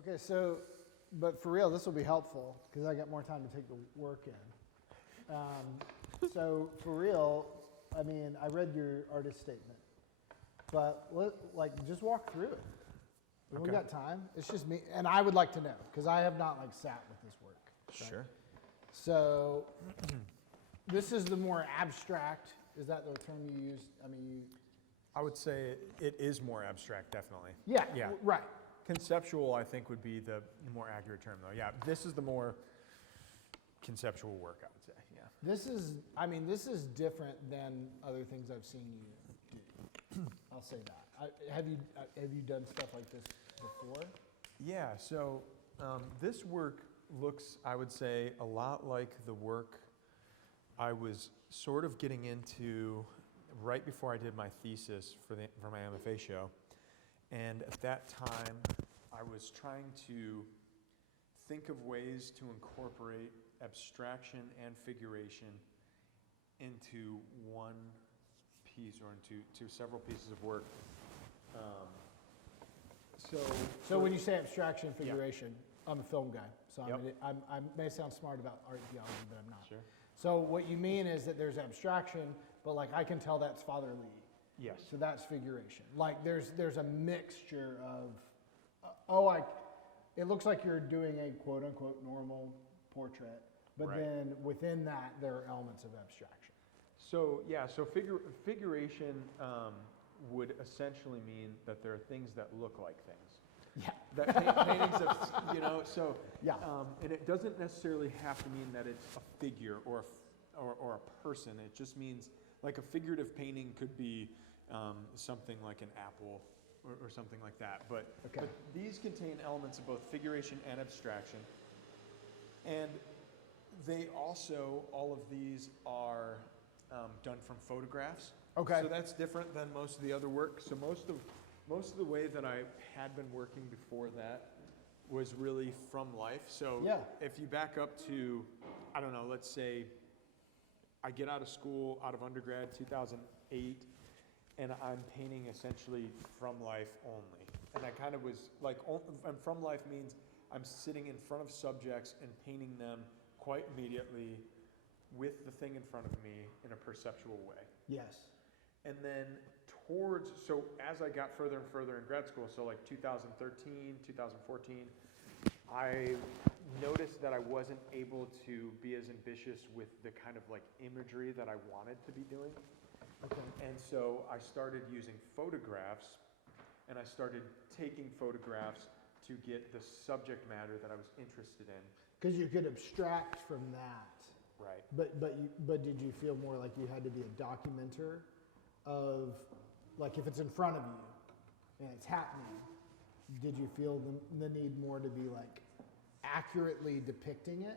Okay, so, but for real, this will be helpful because I got more time to take the work in. So for real, I mean, I read your artist statement, but just walk through it. When we got time, it's just me, and I would like to know because I have not sat with this work. Right? Sure. So this is the more abstract. Is that the term you use? I mean, I would say it is more abstract, definitely. Yeah. Right. Conceptual, I think, would be the more accurate term, though. Yeah, this is the more conceptual work, I would say. Yeah. This is different than other things I've seen you do. I'll say that. Have you done stuff like this before? Yeah. So this work looks, I would say, a lot like the work I was sort of getting into right before I did my thesis for my MFA show. And at that time, I was trying to think of ways to incorporate abstraction and figuration into one piece or into several pieces of work. So when you say abstraction and figuration, I'm a film guy, so I may sound smart about art theology, but I'm not. Sure. So what you mean is that there's abstraction, but I can tell that's fatherly. Yes. So that's figuration. There's a mixture of, it looks like you're doing a quote unquote normal portrait, but then within that there are elements of abstraction. So figuration would essentially mean that there are things that look like things. Yeah. That paintings of, and it doesn't necessarily have to mean that it's a figure or a person. It just means a figurative painting could be something like an apple or something like that. But these contain elements of both figuration and abstraction. And they also, all of these are done from photographs. Okay. So that's different than most of the other work. So most of the way that I had been working before that was really from life. So if you back up to, I don't know, let's say I get out of school, out of undergrad, 2008, and I'm painting essentially from life only. And I kind of was and from life means I'm sitting in front of subjects and painting them quite immediately with the thing in front of me in a perceptual way. Yes. And then so as I got further and further in grad school, so 2013, 2014, I noticed that I wasn't able to be as ambitious with the kind of imagery that I wanted to be doing. Okay. And so I started using photographs, and I started taking photographs to get the subject matter that I was interested in. Because you could abstract from that. Right. But did you feel more like you had to be a documenter of, if it's in front of you and it's happening, did you feel the need more to be accurately depicting it?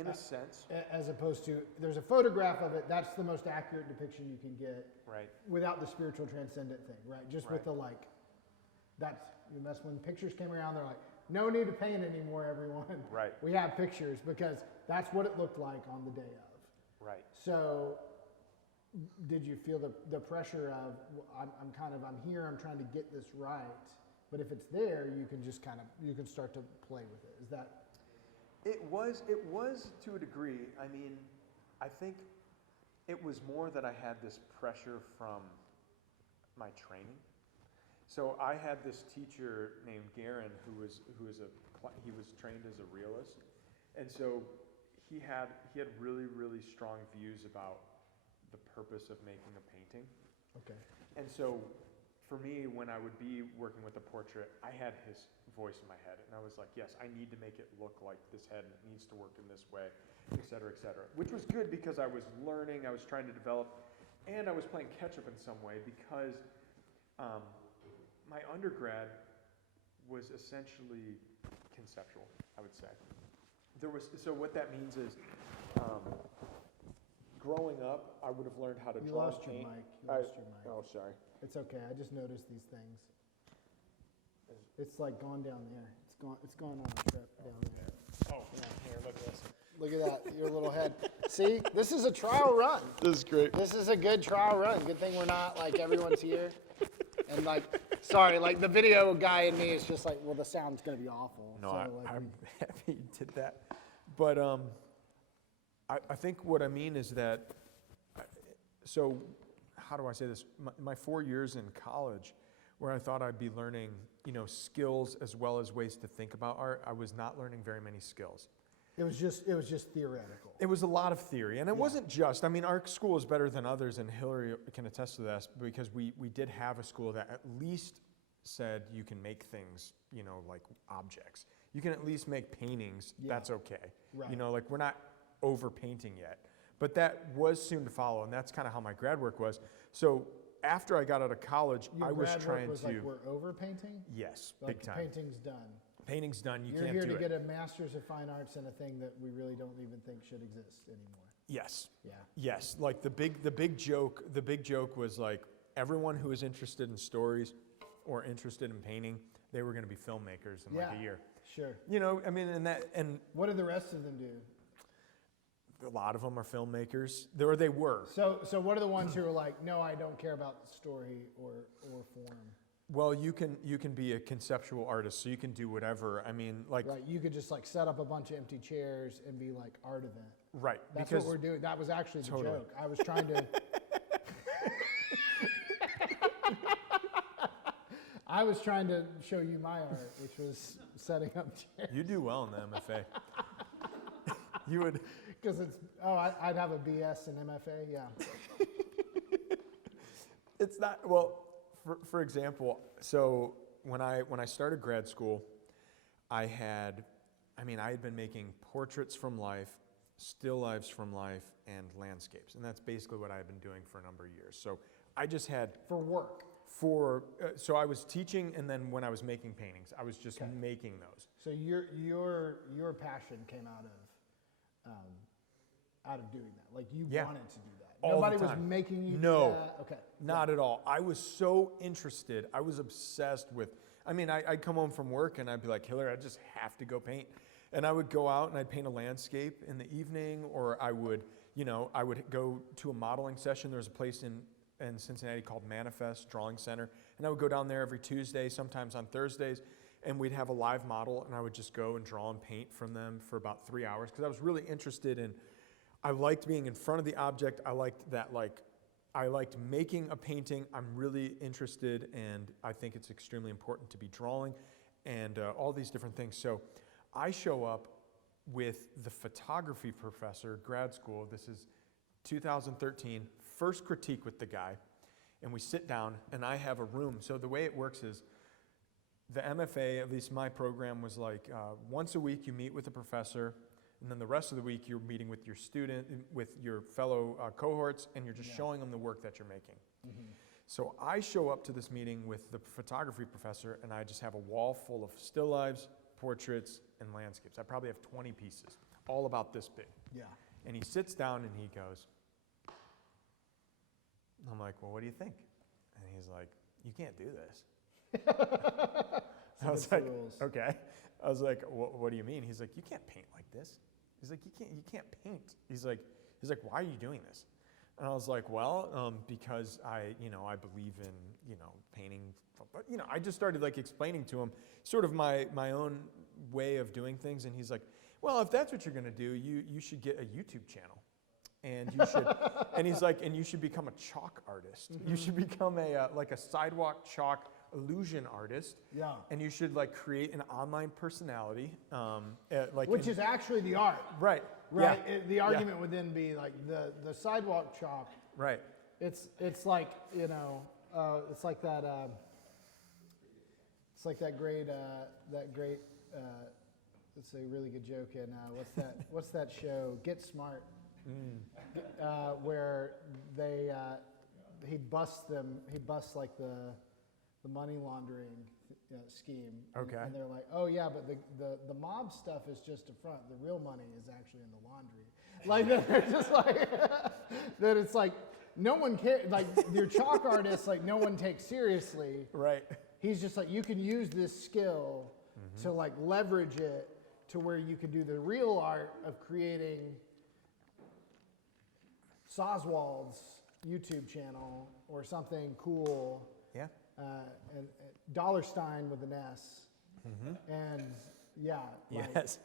In a sense. As opposed to, there's a photograph of it, that's the most accurate depiction you can get. Right. Without the spiritual transcendent thing, right? Just with the that's when pictures came around, they're no need to paint anymore, everyone. Right. We have pictures because that's what it looked like on the day of. Right. So did you feel the pressure of, I'm here, I'm trying to get this right, but if it's there, you can just you can start to play with it. Is that? It was to a degree. I mean, I think it was more that I had this pressure from my training. So I had this teacher named Garen he was trained as a realist, and so he had really, really strong views about the purpose of making a painting. Okay. And so for me, when I would be working with a portrait, I had his voice in my head, and I was like, yes, I need to make it look like this head, and it needs to work in this way, et cetera, which was good because I was learning, I was trying to develop, and I was playing catch up in some way because my undergrad was essentially conceptual, I would say. So what that means is, growing up, I would have learned how to You draw lost and your paint. mic. You lost your mic. Oh, sorry. It's okay. I just noticed these things. It's gone down there. It's gone on a trip down there. Oh, yeah, here, look at this. Look at that, your little head. See, this is a trial run. This is great. This is a good trial run. Good thing we're not everyone's here. And like, sorry, like the video guy in me is just like, well, the sound's gonna be awful. No, so, I'm happy you did that. But I think what I mean is that, so how do I say this? My 4 years in college, where I thought I'd be learning, skills as well as ways to think about art, I was not learning very many skills. It was just theoretical. It was a lot of theory, and it wasn't just, our school is better than others, and Hillary can attest to this, because we did have a school that at least said you can make things, like objects. You can at least make paintings, that's okay. Right. Like we're not over painting yet. But that was soon to follow, and that's kind of how my grad work was. So after I got out of college, Your I was grad trying work was to. like we're over painting? Yes, Like big time. painting's done. Painting's done, you You're can't here do to it. get a master's of fine arts in a thing that we really don't even think should exist anymore. Yes. Yeah. Yes, like the big joke was like everyone who was interested in stories or interested in painting, they were going to be filmmakers in like a year. Sure. And What did the rest of them do? a lot of them are filmmakers, or they were. So what are the ones who are like, no, I don't care about story or form? Well, you can be a conceptual artist, so you can do whatever. Right, you could just like set up a bunch of empty chairs and be like art event. Right. That's what we're doing. That was actually the joke. I was trying to. I was trying to show you my art, which was setting up chairs. You do well in the MFA. You would. Because I'd have a BS and MFA, yeah. It's not, well, for example, so when I started grad school, I had been making portraits from life, still lifes from life, and landscapes. And that's basically what I had been doing for a number of years. So I just had. For work. So I was teaching, and then when I was making paintings, I was just making those. So your passion came out of doing that. Like you wanted to do that. All Nobody the was time. making you do No, that? Okay. not at all. I was so interested. I was obsessed with, I'd come home from work and I'd be like, Hillary, I just have to go paint. And I would go out and I'd paint a landscape in the evening, or I would go to a modeling session. There was a place in Cincinnati called Manifest Drawing Center. And I would go down there every Tuesday, sometimes on Thursdays, and we'd have a live model, and I would just go and draw and paint from them for about 3 hours, because I was really interested in, I liked being in front of the object. I liked that, I liked making a painting. I'm really interested, and I think it's extremely important to be drawing and all these different things. So I show up with the photography professor, grad school. This is 2013, first critique with the guy, and we sit down, and I have a room. So the way it works is the MFA, at least my program, was like once a week you meet with a professor, and then the rest of the week you're meeting with your student, with your fellow cohorts, and you're just showing them the work that you're making. Mm-hmm. So I show up to this meeting with the photography professor, and I just have a wall full of still lives, portraits, and landscapes. I probably have 20 pieces, all about this big. Yeah. And he sits down and he goes, I'm like, well, what do you think? And he's like, you can't do this. I was like, okay. I was like, what do you mean? He's like, you can't paint like this. He's like, you can't paint. He's like, why are you doing this? And I was like, well, because I believe in, painting. But, I just started explaining to him sort of my own way of doing things. And he's like, well, if that's what you're going to do, you should get a YouTube channel. And you should, and he's like, and you should become a chalk artist. Mm-hmm. You should become a sidewalk chalk illusion artist. Yeah. And you should create an online personality. Which is actually the art. Right. Right. Yeah. The argument would then be the sidewalk chalk. Right. It's like it's like that. It's like that great. It's a really good joke in what's that show? Get Smart. Where he busts the money laundering scheme. Okay. And they're like, oh yeah, but the mob stuff is just a front. The real money is actually in the laundry. They're just that it's no one cares. Your chalk artist, no one takes seriously. Right. He's just you can use this skill to leverage it to where you can do the real art of creating Soswald's YouTube channel or something cool. Yeah. and dollar sign with an S. And yeah. Yes.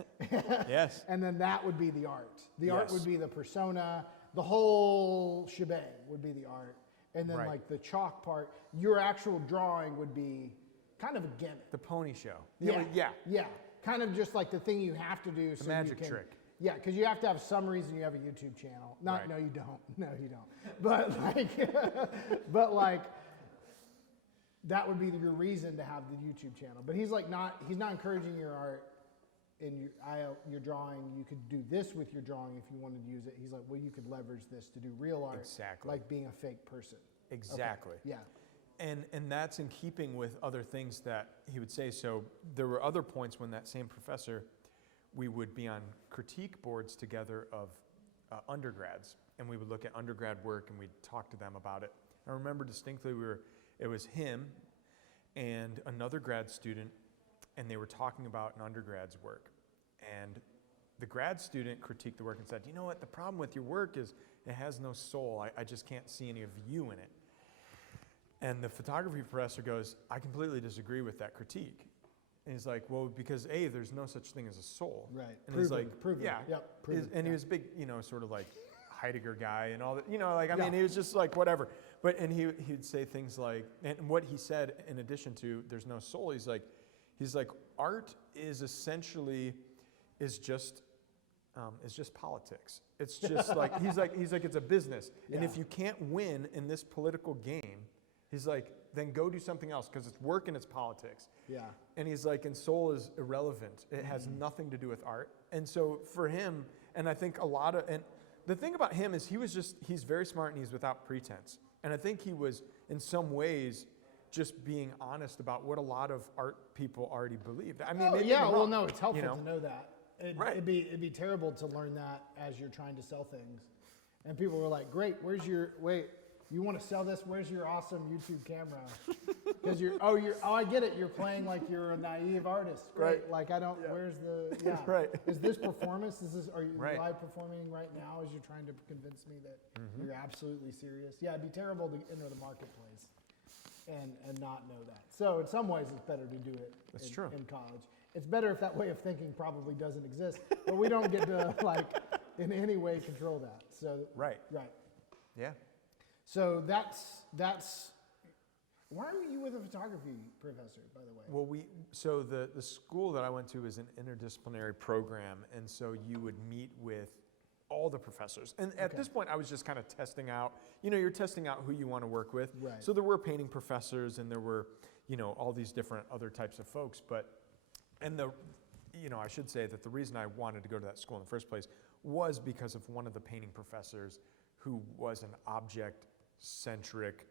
Yes. And then that would be the art. The art Yes. would be the persona. The whole shebang would be the art. And then Right. like the chalk part, your actual drawing would be kind of a gimmick. The pony show. Yeah. Yeah. Yeah. Kind of just like the thing you have to do. The so magic you can, trick. Yeah, because you have to have some reason you have a YouTube channel. Right. No, you don't. No, you don't. But like, that would be your reason to have the YouTube channel. But he's not encouraging your art in your drawing. You could do this with your drawing if you wanted to use it. He's like, well, you could leverage this to do real art. Exactly. Like being a fake person. Exactly. Okay. Yeah. And that's in keeping with other things that he would say. So there were other points when that same professor, we would be on critique boards together of undergrads, and we would look at undergrad work and we'd talk to them about it. I remember distinctly it was him and another grad student, and they were talking about an undergrad's work. And the grad student critiqued the work and said, you know what, the problem with your work is it has no soul. I just can't see any of you in it. And the photography professor goes, I completely disagree with that critique. And he's like, well, because A, there's no such thing as a soul. Right. And he's like, proven. yeah. Yep. Proven. And he was a big, sort of like Heidegger guy and all that, I Yeah. mean, he was just like, whatever. But, and he'd say things like, and what he said in addition to there's no soul, he's like, art is essentially, is just politics. It's just like, he's like, it's a business. Yeah. And if you can't win in this political game, he's like, then go do something else because it's work and it's politics. Yeah. And he's like, and soul is irrelevant. It has nothing to do with art. And so for him, and I think and the thing about him is he's very smart and he's without pretense. And I think he was in some ways just being honest about what a lot of art people already believed. I mean, no, it's helpful to know that. Right. It'd be terrible to learn that as you're trying to sell things. And people were like, great, you want to sell this? Where's your awesome YouTube camera? Because I get it. You're playing like you're a naive artist. Great. Right. Like where's the, Right. Is this performance? Are you Right. live performing right now as you're trying to convince me that you're absolutely serious? Yeah, it'd be terrible to enter the marketplace and not know that. So in some ways it's better to do it in college. It's better if that way of thinking probably doesn't exist, but we don't get to in any way control that. So Right. Yeah. So that's why were you with a photography professor, by the way? Well, so the school that I went to is an interdisciplinary program, and so you would meet with all the professors. And at this point, I was just kind of testing out, you're testing out who you want to work with. Right. So there were painting professors, and there were, all these different other types of folks. I should say that the reason I wanted to go to that school in the first place was because of one of the painting professors who was an object-centric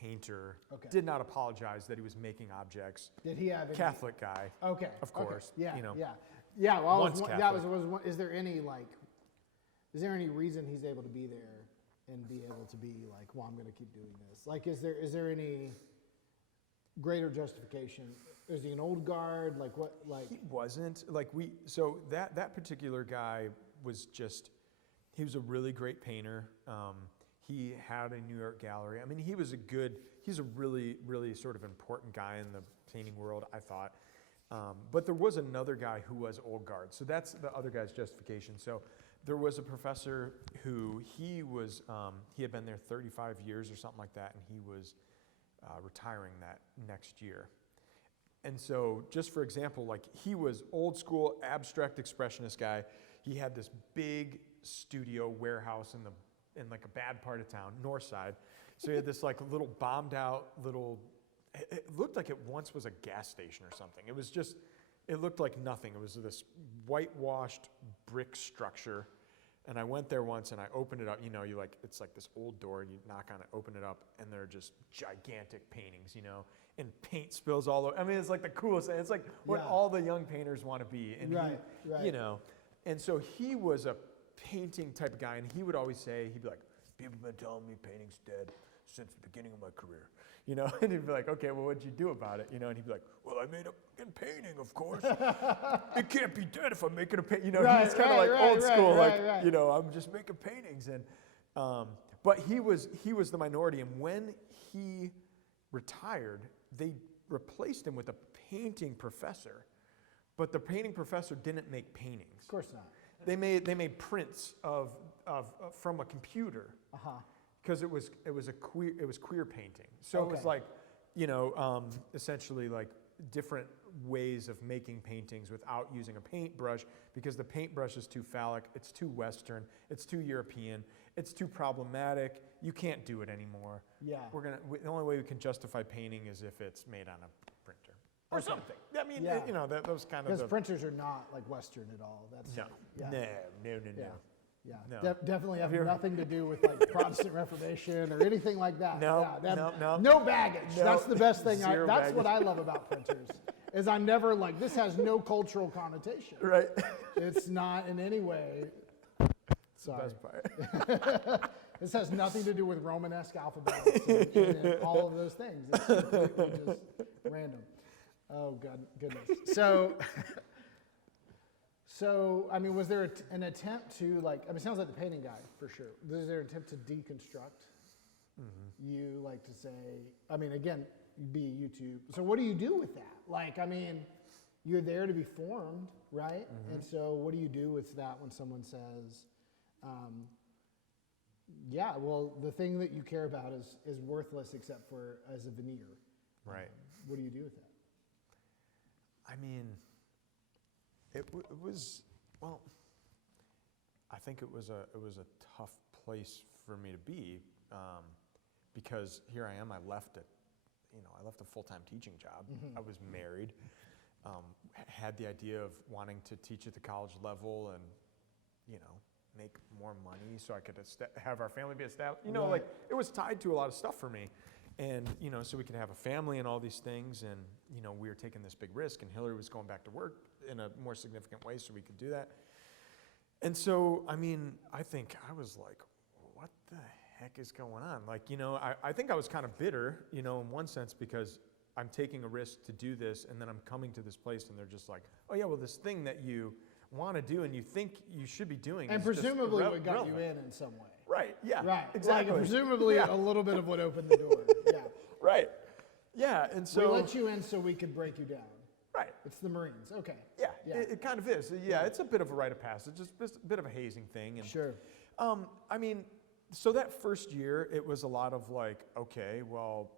painter, did not apologize that he was making objects. Did he have any? Catholic guy. Okay. Of course. Yeah. You know. Yeah. Well, Once Catholic. Is there any reason he's able to be there and be able to be like, well, I'm going to keep doing this? Like, is there any greater justification? Is he an old guard? Like what? Like He wasn't. So that particular guy was just, he was a really great painter. He had a New York gallery. I mean, he's a really, really sort of important guy in the painting world, I thought. But there was another guy who was old guard. So that's the other guy's justification. So there was a professor who he had been there 35 years or something like that, and he was retiring that next year. And so just for example, he was old school abstract expressionist guy. He had this big studio warehouse in a bad part of town, north side. So he had this little bombed out it looked like it once was a gas station or something. It looked like nothing. It was this whitewashed brick structure. And I went there once and I opened it up. It's like this old door and you knock on it, open it up, and they're just gigantic paintings, and paint spills all over. I mean, it's like the coolest thing. It's like what all the young painters want to be. And right. And so he was a painting type of guy, and he would always say, he'd be like, people have been telling me painting's dead since the beginning of my career, and he'd be like, okay, well, what'd you do about it? And he'd be like, well, I made a fucking painting, of course. It can't be dead if I'm making a painting. He's kind of old school, I'm just making paintings. And but he was the minority, and when he retired, they replaced him with a painting professor, but the painting professor didn't make paintings. Of course not. They made prints of from a computer. Because it was queer painting. So it was like, essentially like different ways of making paintings without using a paintbrush, because the paintbrush is too phallic, it's too Western, it's too European, it's too problematic. You can't do it anymore. Yeah. The only way we can justify painting is if it's made on a printer or something. I mean, those kind of. Because printers are not like Western at all. That's no. Yeah, No. Definitely have nothing to do with like Protestant Reformation or anything like that. No, no baggage. No, that's the best thing. Zero That's baggage. what I love about printers, is I'm never like, this has no cultural connotation. Right. It's not in any way. Sorry. Best part. This has nothing to do with Romanesque alphabets and all of those things. It's completely just random. Oh, goodness. So, I mean, was there an attempt to, like, I mean, it sounds like the painting guy, for sure. Was there an attempt to deconstruct? You like to say, I mean, again, be YouTube. So what do you do with that? Like, I mean, you're there to be formed, right? And so what do you do with that when someone says, yeah, well, the thing that you care about is worthless except for as a veneer. Right. What do you do with that? I mean, it was, well, I think it was a tough place for me to be, because here I am. I left a full-time teaching job. I was married, had the idea of wanting to teach at the college level and, make more money so I could have our family be established. Like, it was tied to a lot of stuff for me. And, so we could have a family and all these things. And, we were taking this big risk. And Hillary was going back to work in a more significant way so we could do that. And so, I mean, I think I was like, what the heck is going on? Like, I think I was kind of bitter, in one sense, because I'm taking a risk to do this. And then I'm coming to this place and they're just like, oh, yeah, well, this thing that you want to do and you think you should be doing. And presumably what got you in some way. Right, yeah. Right, exactly. Like presumably a little bit of what opened the door. Yeah. Right. Yeah, and so. We let you in so we could break you down. Right. It's the Marines, okay. Yeah, it kind of is. Yeah, it's a bit of a rite of passage, just a bit of a hazing thing. And, sure. I mean, so that first year, it was a lot of like, okay, well,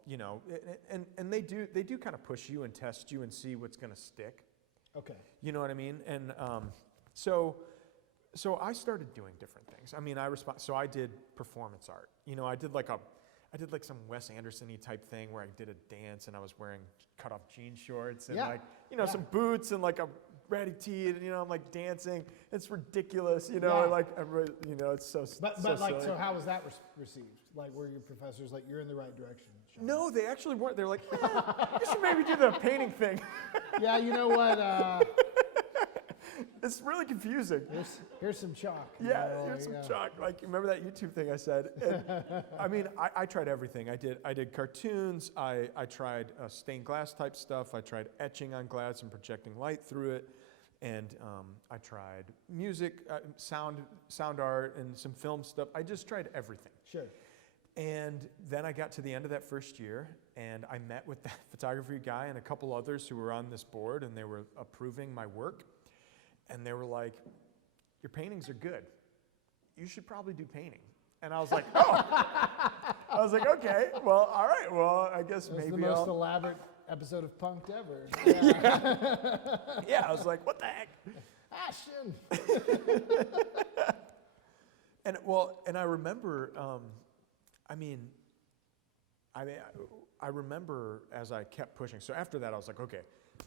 and they do kind of push you and test you and see what's going to stick. Okay. You know what I mean? And so I started doing different things. I mean, so I did performance art. I did like some Wes Anderson-y type thing where I did a dance and I was wearing cut-off jean shorts and some boots and like a ratty tee and I'm like dancing. It's ridiculous, like everybody, it's so. But so like, silly. so how was that received? Like, were your professors like, you're in the right direction? Sean? No, they actually weren't. They're like, you should maybe do the painting thing. Yeah, you know what? It's really confusing. Here's some chalk. Here's some chalk. Like, remember that YouTube thing I said? And, I mean, I tried everything. I did cartoons. I tried stained glass type stuff. I tried etching on glass and projecting light through it. And I tried music, sound art, and some film stuff. I just tried everything. Sure. And then I got to the end of that first year, and I met with that photography guy and a couple others who were on this board, and they were approving my work. And they were like, your paintings are good. You should probably do painting. And I was like, oh. I was like, okay, well, all right. Well, I guess maybe the most elaborate episode of Pint ever. Yeah, I was like, what the heck? Ashton. And I remember, I remember as I kept pushing. So after that, I was like, okay,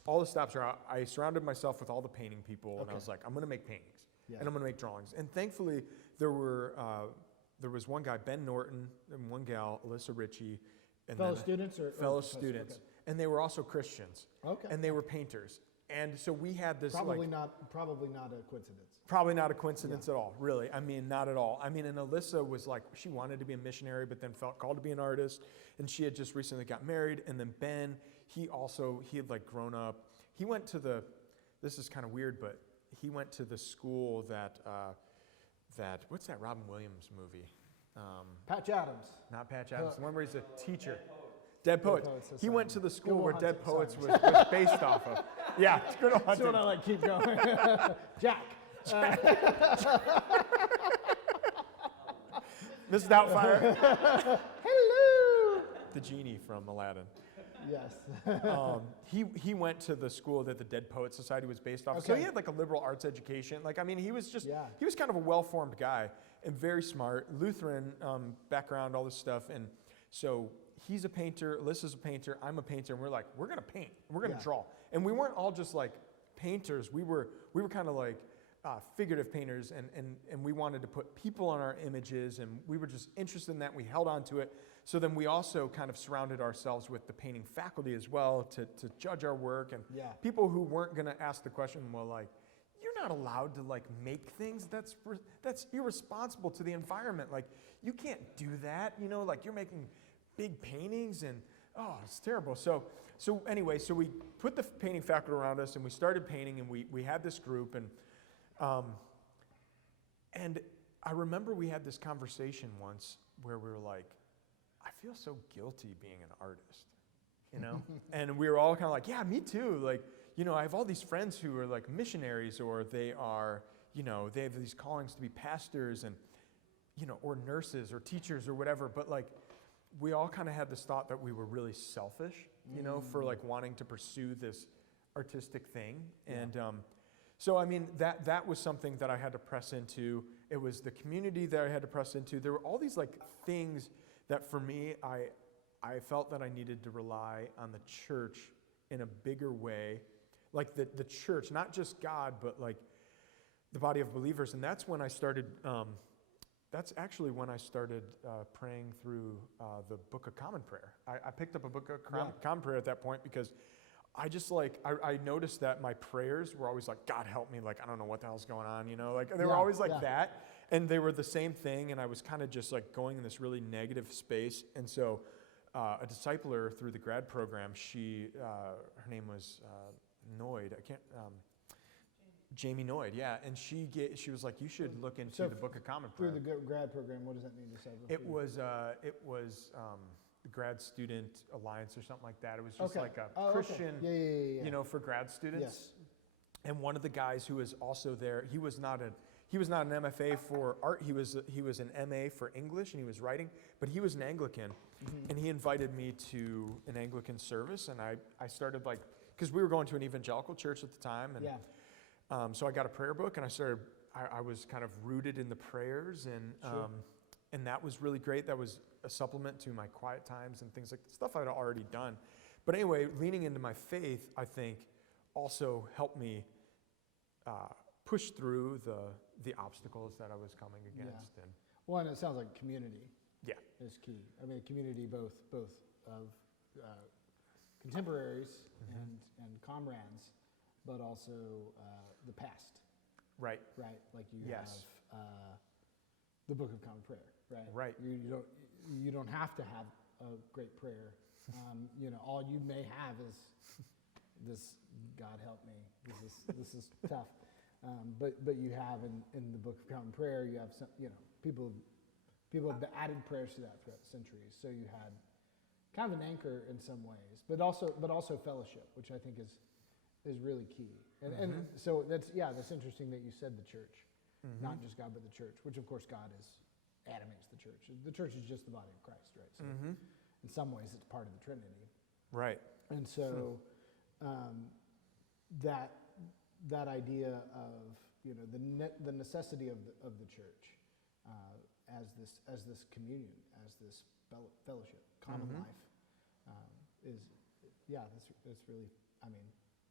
all the stops are out. I surrounded myself with all the painting people, and I was like, I'm going to make paintings, and I'm going to make drawings. And thankfully, there was one guy, Ben Norton, and one gal, Alyssa Ritchie. And fellow students? Fellow students. Okay. And they were also Christians. Okay. And they were painters. And so we had this probably not a coincidence. Probably not a coincidence at all, really. I mean, not at all. I mean, and Alyssa was like, she wanted to be a missionary, but then felt called to be an artist. And she had just recently got married. And then Ben, he had like grown up. He went to this is kind of weird, but he went to the school that what's that Robin Williams movie? Patch Adams. Not Patch Adams, the one where he's a teacher. Dead Poets. Society. He went to the school Good where old Dead hunting, Poets sorry. was based off of. Yeah, it's good old That's hunting. what I like. Keep going. Jack. Mrs. Doubtfire. Hello. The genie from Aladdin. Yes. He went to the school that the Dead Poets Society was based off. So Okay. he had like a liberal arts education. Like, I mean, he was just, Yeah. he was kind of a well-formed guy and very smart. Lutheran background, all this stuff. And so he's a painter, Alyssa's a painter, I'm a painter, and we're like, we're gonna paint, we're gonna Yeah. draw. And we weren't all just like painters, we were kind of like figurative painters, and we wanted to put people on our images, and we were just interested in that, we held on to it. So then we also kind of surrounded ourselves with the painting faculty as well to judge our work, and Yeah. people who weren't gonna ask the question, well, like, you're not allowed to like make things, that's irresponsible to the environment, like, you can't do that, you know, like, you're making big paintings, and oh, it's terrible. So anyway, so we put the painting faculty around us, and we started painting, and we had this group, and I remember we had this conversation once where we were like, I feel so guilty being an artist, you know? And we were all kind of like, yeah, me too. Like, you know, I have all these friends who are like missionaries, or they are, you know, they have these callings to be pastors, and, you know, or nurses or teachers or whatever, but like, we all kind of had this thought that we were really selfish, you know, for like wanting to pursue this artistic thing. And so, I mean, that was something that I had to press into. It was the community that I had to press into. There were all these like things that for me, I felt that I needed to rely on the church in a bigger way. Like the church, not just God, but like the body of believers. And that's when I started, that's actually when I started praying through the Book of Common Prayer. I picked up a Book of Common Prayer at that point because I just like, I noticed that my prayers were always like, God help me, like, I don't know what the hell's going on, you know? Like, they were always like that. And they were the same thing, and I was kind of just like going in this really negative space. And so a discipler through the grad program, her name was Noyd, Jamie Noyd, yeah, and she was like, you should look into the Book of Common Prayer. Through the grad program, what does that mean? It was the Grad Student Alliance or something like that. It was just like a Christian, you know, for grad students. Yes. And one of the guys who was also there, he was not an MFA for art. He was an MA for English, and he was writing, but he was an Anglican, and he invited me to an Anglican service, and I started like, because we were going to an evangelical church at the time, and so I got a prayer book, and I was kind of rooted in the prayers, and that was really great. That was a supplement to my quiet times and things like stuff I'd already done. But anyway, leaning into my faith, I think, also helped me push through the obstacles that I was coming against. And well, and it sounds like community is key. I mean, community both of contemporaries and comrades, but also the past. Right. Like you have the Book of Common Prayer, right? Right. You don't have to have a great prayer. You know, all you may have is this. God help me. This is tough. But you have in the Book of Common Prayer, you have some, you know, people have added prayers to that throughout the centuries. So you had kind of an anchor in some ways, but also fellowship, which I think is really key. And so that's interesting that you said the church, not just God, but the church, which of course God animates the church. The church is just the body of Christ, right? So in some ways it's part of the Trinity. Right. And so that idea of, you know, the necessity of the church as this communion, as this fellowship, common life that's really, I mean,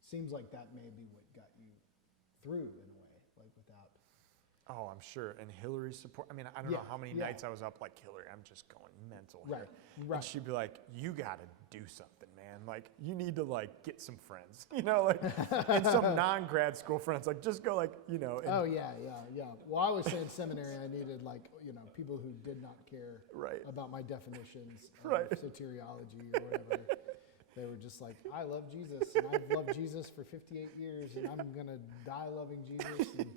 seems like that may be what got you through in a way, like without. Oh, I'm sure. And Hillary's support. I mean, I don't know how many nights I was up like, Hillary, I'm just going mental here. Right. And she'd be like, you got to do something, man. Like, you need to like get some friends, you know, like, and some non-grad school friends, like just go like, you know. And, oh yeah. Well, I was saying seminary, I needed like, you know, people who did not care about my definitions of soteriology or whatever. They were just like, I love Jesus, and I've loved Jesus for 58 years, and I'm going to die loving Jesus. And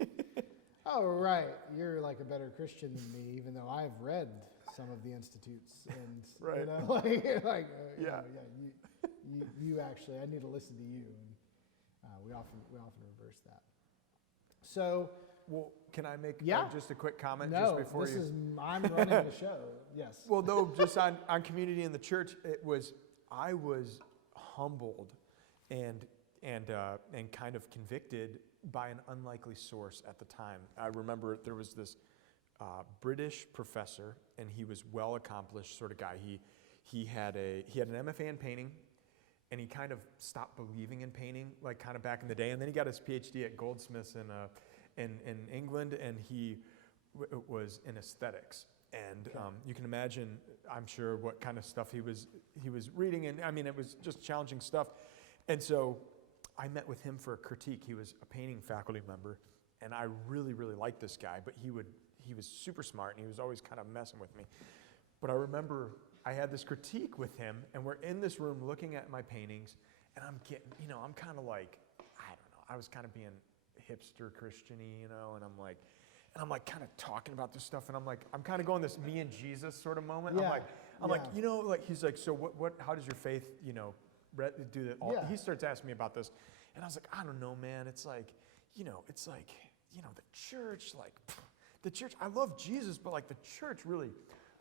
oh, right, you're like a better Christian than me, even though I've read some of the institutes, and Right. you know, like Yeah. you actually, I need to listen to you, and we often reverse that. So, Well, can I make Yeah. just a quick comment no, just before this you? is I'm running the show. Yes. Well, no, just on community in the church, I was humbled and kind of convicted by an unlikely source at the time. I remember there was this British professor, and he was well accomplished sort of guy. He had an MFA in painting, and he kind of stopped believing in painting, like kind of back in the day. And then he got his PhD at Goldsmiths in England, and he was in aesthetics. And you can imagine, I'm sure, what kind of stuff he was reading. And I mean, it was just challenging stuff. And so I met with him for a critique. He was a painting faculty member, and I really, really liked this guy. But he was super smart, and he was always kind of messing with me. But I remember I had this critique with him, and we're in this room looking at my paintings, and I'm getting, I'm kind of like, I don't know, I was kind of being hipster Christian-y, and I'm like kind of talking about this stuff, and I'm kind of going this me and Jesus sort of moment. Yeah. I'm like, he's like, so what, how does your faith, do that? Yeah. He starts asking me about this, and I was like, I don't know, man. It's like, the church, the church, I love Jesus, but like the church really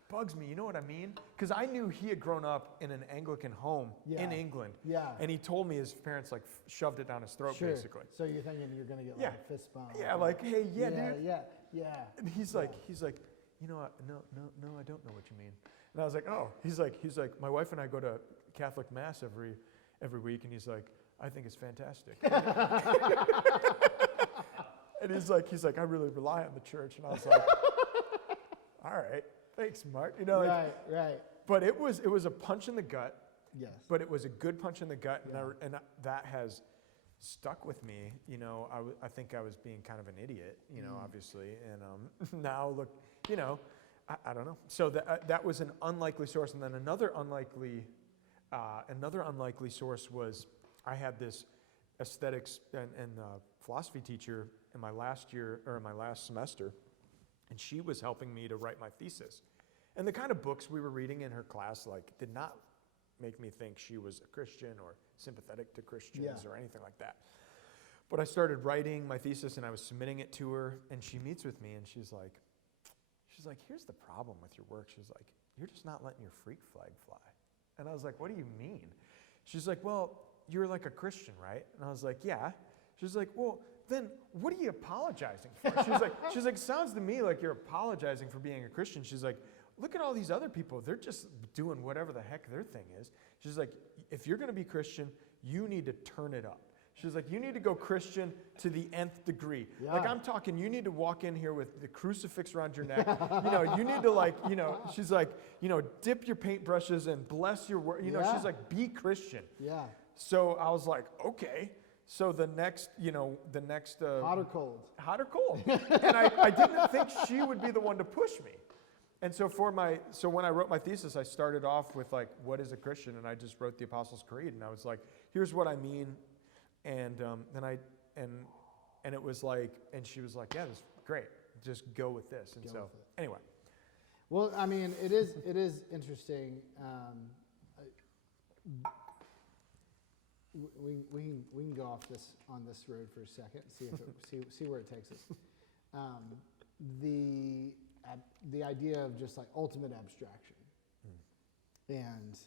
bugs me, you know what I mean? Because I knew he had grown up in an Anglican home in England. Yeah. And he told me his parents shoved it down his throat, Sure. basically. So you're thinking you're going to get like a fist bump. Yeah, like, hey, dude. Yeah. And he's like, no, I don't know what you mean. And I was like, oh, he's like, my wife and I go to Catholic Mass every week, and he's like, I think it's fantastic. And he's like, I really rely on the church. And I was like, all right, thanks, Mark. Right. But it was a punch in the gut. Yes. But it was a good punch in the gut, and that has stuck with me. I think I was being kind of an idiot, obviously. And now look, I don't know. So that was an unlikely source, and then another unlikely source was I had this aesthetics and philosophy teacher in my last year or in my last semester, and she was helping me to write my thesis. And the kind of books we were reading in her class did not make me think she was a Christian or sympathetic to Christians or anything like that. But I started writing my thesis, and I was submitting it to her, and she meets with me, and she's like, here's the problem with your work. She's like, you're just not letting your freak flag fly. And I was like, what do you mean? She's like, well, you're like a Christian, right? And I was like, yeah. She's like, well, then what are you apologizing for? She's like, sounds to me like you're apologizing for being a Christian. She's like, look at all these other people. They're just doing whatever the heck their thing is. She's like, if you're going to be Christian, you need to turn it up. She's like, you need to go Christian to the nth degree. Yeah. Like, I'm talking, you need to walk in here with the crucifix around your neck. You need to she's like, dip your paintbrushes and bless your word. She's like, be Christian. Yeah. So I was like, okay. So the next. Hot or cold? Hot or cold. And I didn't think she would be the one to push me. And so when I wrote my thesis, I started off with what is a Christian? And I just wrote the Apostles' Creed. And I was like, here's what I mean. And then it was like, and she was like, yeah, this is great. Just go with this. And anyway. Well, I mean, it is interesting. We can go off on this road for a second, see where it takes us. The idea of just ultimate abstraction, and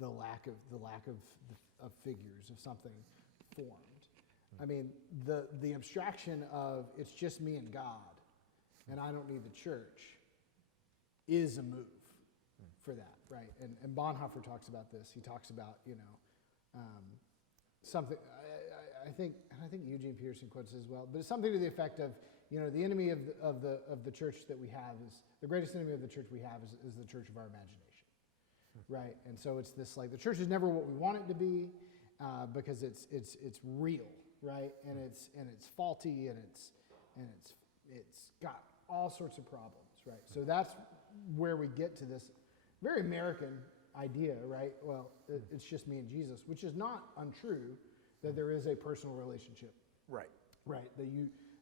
the lack of figures of something formed. I mean, the abstraction of it's just me and God, and I don't need the church, is a move for that, right? And Bonhoeffer talks about this. He talks about something. I think Eugene Peterson quotes it as well, but it's something to the effect of the enemy of the church that we have is the greatest enemy of the church we have is the church of our imagination, right? And so it's this the church is never what we want it to be because it's real, right? And it's faulty and it's got all sorts of problems, right? So that's where we get to this very American idea, right? Well, it's just me and Jesus, which is not untrue that there is a personal relationship, Right. right?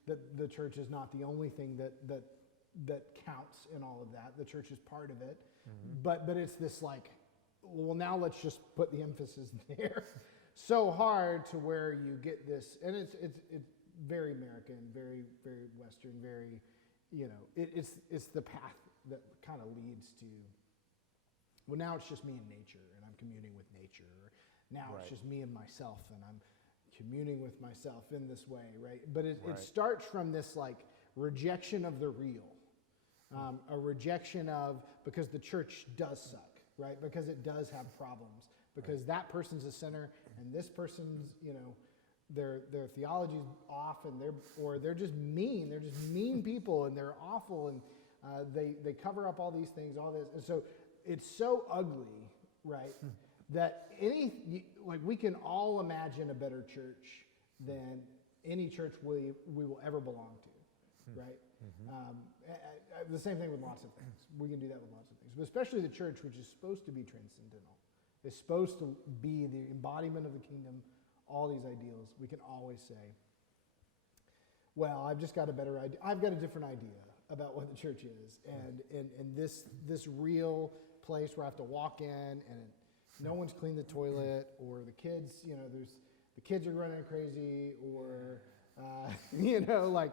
that the church is not the only thing that counts in all of that. The church is part of it. But it's this like, well, now let's just put the emphasis there. So hard to where you get this, and it's very American, very, very Western, very, it's the path that kind of leads to, well, now it's just me and nature, and I'm communing with nature. Or now it's just me and myself, and I'm communing with myself in this way, right? But it starts from this like rejection of the real, a rejection of, because the church does suck, right? Because it does have problems, because that person's a sinner, and this person's, their theology's off, and they're just mean. They're just mean people, and they're awful, and they cover up all these things, all this, and so it's so ugly, right? That we can all imagine a better church than any church we will ever belong to, right? The same thing with lots of things. We can do that with lots of things, but especially the church, which is supposed to be transcendental. It's supposed to be the embodiment of the kingdom, all these ideals. We can always say, well, I've just got a better idea. I've got a different idea about what the church is. And this real place where I have to walk in and no one's cleaned the toilet, or the kids, the kids are running crazy, or, like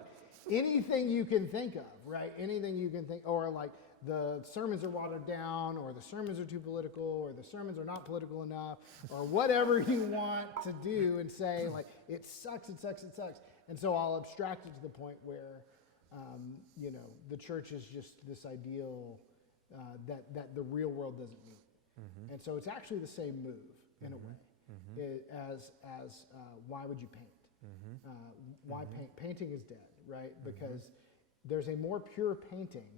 anything you can think of, right? Anything you can think, or like the sermons are watered down, or the sermons are too political, or the sermons are not political enough, or whatever you want to do and say, like, it sucks, it sucks, it sucks. And so I'll abstract it to the point where, the church is just this ideal that the real world doesn't meet. And so it's actually the same move in a way as why would you paint? Why paint? Painting is dead, right? Because there's a more pure painting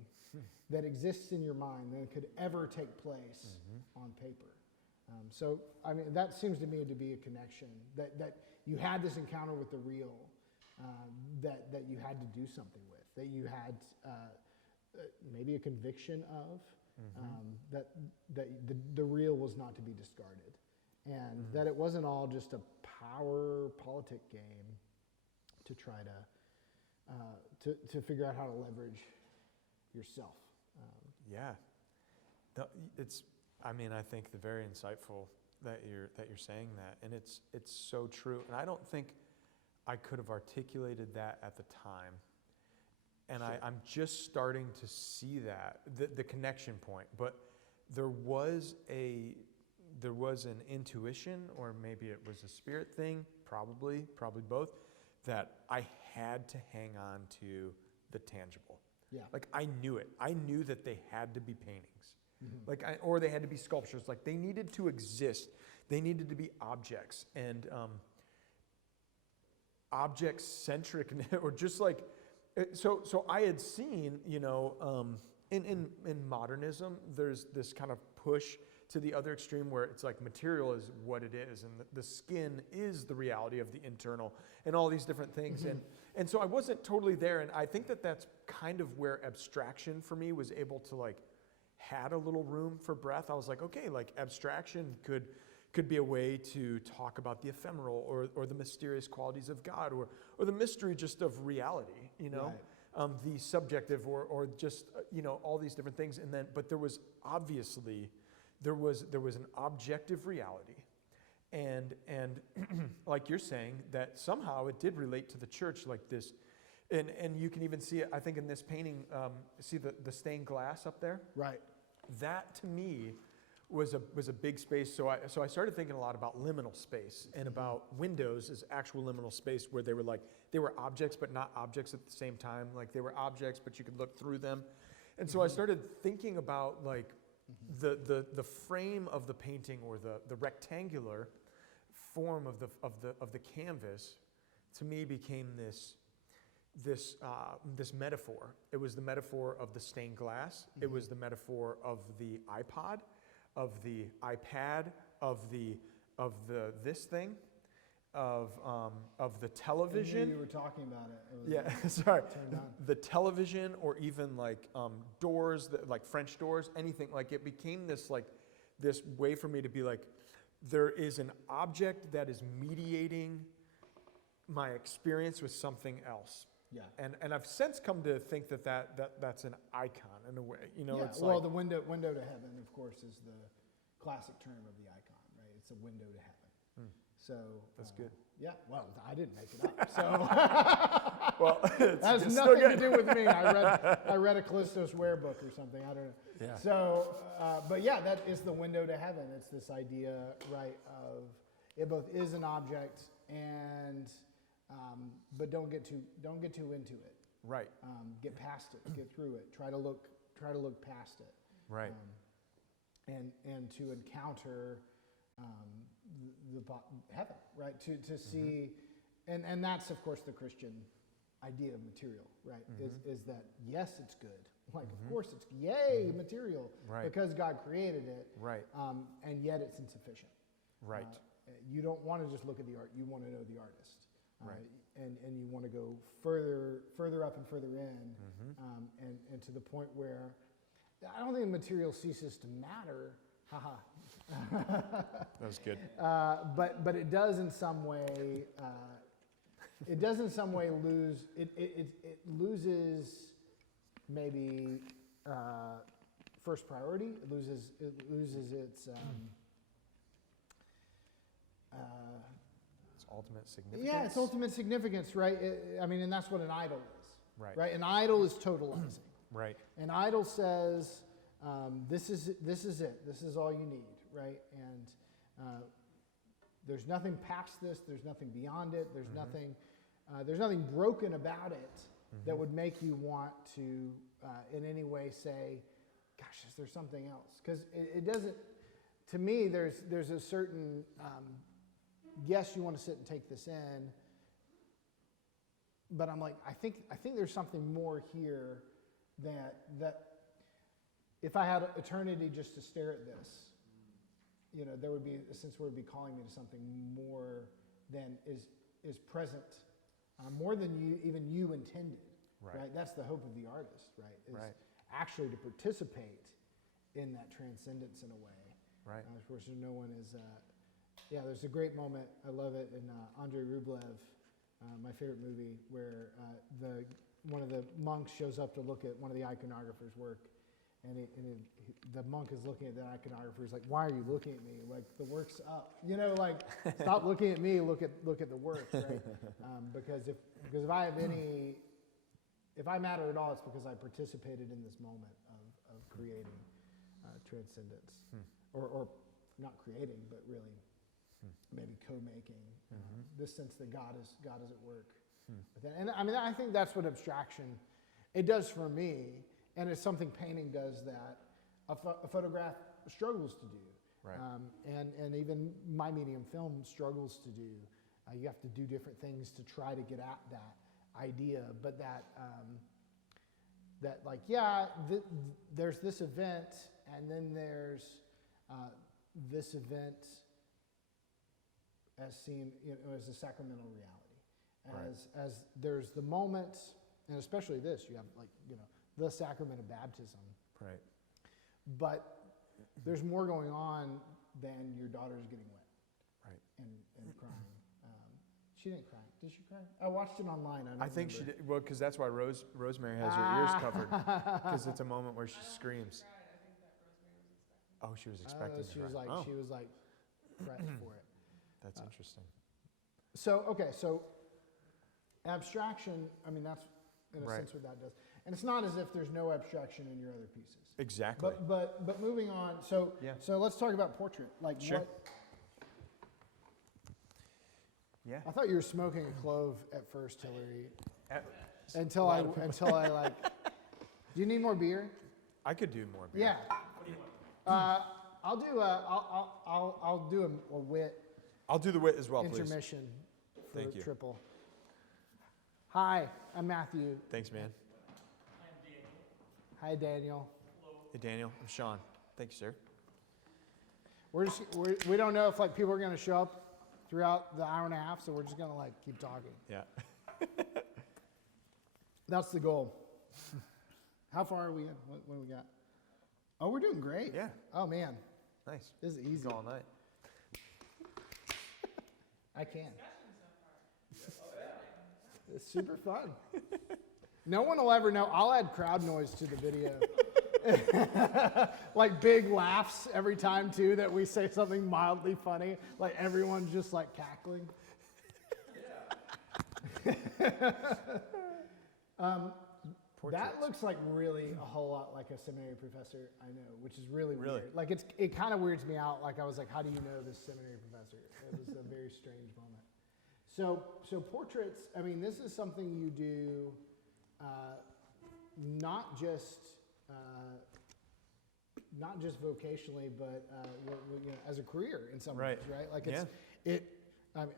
that exists in your mind than could ever take place on paper. So, I mean, that seems to me to be a connection, that you had this encounter with the real, that you had to do something with, that you had maybe a conviction of, that the real was not to be discarded, and that it wasn't all just a power politic game to try to figure out how to leverage yourself. I think they're very insightful that you're saying that, and it's so true. And I don't think I could have articulated that at the time. And sure. I'm just starting to see that, the connection point. But there was an intuition, or maybe it was a spirit thing, probably both, that I had to hang on to the tangible. Yeah. Like, I knew it. I knew that they had to be paintings. Or they had to be sculptures. Like, they needed to exist. They needed to be objects. And object-centric, or just like, so I had seen, in modernism, there's this kind of push to the other extreme where it's like material is what it is, and the skin is the reality of the internal, and all these different things. And so I wasn't totally there, and I think that's kind of where abstraction for me was able to, like, had a little room for breath. I was like, okay, like, abstraction could be a way to talk about the ephemeral, or the mysterious qualities of God, or the mystery just of reality, right. The subjective, or just, all these different things. And then, but there was obviously, there was an objective reality. And like you're saying, that somehow it did relate to the church like this. And you can even see it, I think, in this painting, see the stained glass up there? Right. That, to me, was a big space. So I started thinking a lot about liminal space, and about windows as actual liminal space, where they were objects but not objects at the same time. Like, they were objects but you could look through them. And so I started thinking about, like, the frame of the painting, or the rectangular form of the canvas, to me became this metaphor. It was the metaphor of the stained glass. It was the metaphor of the iPod, of the iPad, of the this thing, of the television. I knew you were talking about it. Yeah, sorry. Turned on. The television, or even like doors, like French doors, anything. Like, it became this way for me to be like, there is an object that is mediating my experience with something else. Yeah. And I've since come to think that's an icon in a way. You know, Yeah, it's well, like, the window to heaven, of course, is the classic term of the icon, right? It's a window to heaven. So That's good. Yeah, well, I didn't make it up. So well, that has it's nothing still to good. do with me. I read a Callisto Ware book or something. I don't know. Yeah. So, but yeah, that is the window to heaven. It's this idea, right, of it both is an object and, but don't get too into it. Right. Get past it. Get through it. Try to look past it. Right. And to encounter heaven, right? To see, and that's of course the Christian idea of material, right? Is that yes, it's good. Like of course it's yay material, Right. because God created it, Right. and yet it's insufficient. Right. You don't want to just look at the art. You want to know the artist, Right. And you want to go further up and further in, and to the point where I don't think the material ceases to matter. Haha. That was good. But it does in some way. It does in some way lose. It loses maybe first priority. It loses its. It's ultimate significance. Yeah, it's ultimate significance, right? I mean, and that's what an idol is. Right. Right. An idol is totalizing. Right. An idol says, this is it. This is all you need, right? And there's nothing past this. There's nothing beyond it. There's nothing broken about it that would make you want to, in any way, say, "Gosh, is there something else?" Because it doesn't. To me, there's a certain. Yes, you want to sit and take this in, but I'm like, I think there's something more here that if I had eternity just to stare at this, you know, there would be a sense where it would be calling me to something more than is present, more than even you intended. Right. That's the hope of the artist, right? Is actually to participate in that transcendence in a way. Right. Of course, no one is. There's a great moment. I love it in Andrei Rublev, my favorite movie, where one of the monks shows up to look at one of the iconographer's work, and the monk is looking at the iconographer. He's like, "Why are you looking at me? Like the work's up. You know, like stop looking at me. Look at the work, right? Because if I matter at all, it's because I participated in this moment of creating transcendence, or not creating, but really maybe co-making. This sense that God is at work. And I mean, I think that's what abstraction it does for me, and it's something painting does that a photograph struggles to do. Right. And even my medium, film, struggles to do. You have to do different things to try to get at that idea, but there's this event, and then there's this event as seen, you know, as a sacramental reality. As there's the moment, and especially this, you have like, you know, the sacrament of baptism. Right. But there's more going on than your daughter's getting wet. Right. And crying. She didn't cry. Did she cry? I watched it online. I think she did. Well, because that's why Rosemary has her ears covered, because it's a moment where she screams. Oh, she was expecting. She was like fretting for it. That's interesting. So abstraction, I mean, that's in a sense what that does. And it's not as if there's no abstraction in your other pieces. Exactly. But moving on, so let's talk about portrait. Like Sure. what? Yeah. I thought you were smoking a clove at first, Hillary. Until a I lot of like. Do you need more beer? I could do more beer. Yeah. What do you want? I'll do a wit. I'll do the wit as well, please. Intermission for Thank you. triple. Hi, I'm Matthew. Thanks, man. Hi, Daniel. Hey, Daniel. I'm Sean. Thank you, sir. We don't know if like people are going to show up throughout the hour and a half, so we're just going to like keep talking. Yeah. That's the goal. How far are we in? What do we got? Oh, we're doing great. Yeah. Oh, man. Nice. This is easy. Go all night. I can. This It's super fun. No one will ever know. I'll add crowd noise to the video. Like big laughs every time too that we say something mildly funny. Like everyone's just like cackling. That looks like really a whole lot like a seminary professor I know, which is really weird. Like it kind of weirds me out. Like I was like, how do you know this seminary professor? It was a very strange moment. So portraits, I mean, this is something you do not just vocationally, but you know, as a career in some ways, right? Like I mean,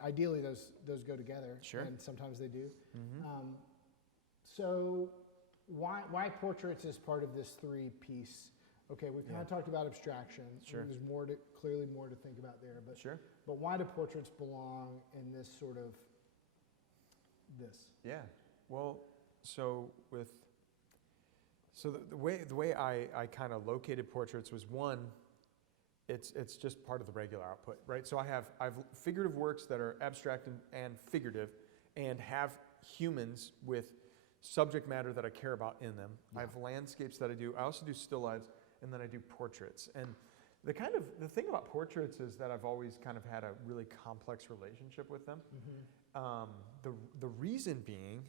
ideally those go together, and sometimes they do. Mm-hmm. So why portraits is part of this 3-piece? Okay, we've kind of talked about abstraction. There's clearly more to think about there, but why do portraits belong in this sort of this? Yeah, well, the way I kind of located portraits was, one, it's just part of the regular output, right? So I've figurative works that are abstract and figurative, and have humans with subject matter that I care about in them. I have landscapes that I do. I also do still lives, and then I do portraits. And the thing about portraits is that I've always kind of had a really complex relationship with them. Mm-hmm. The reason being,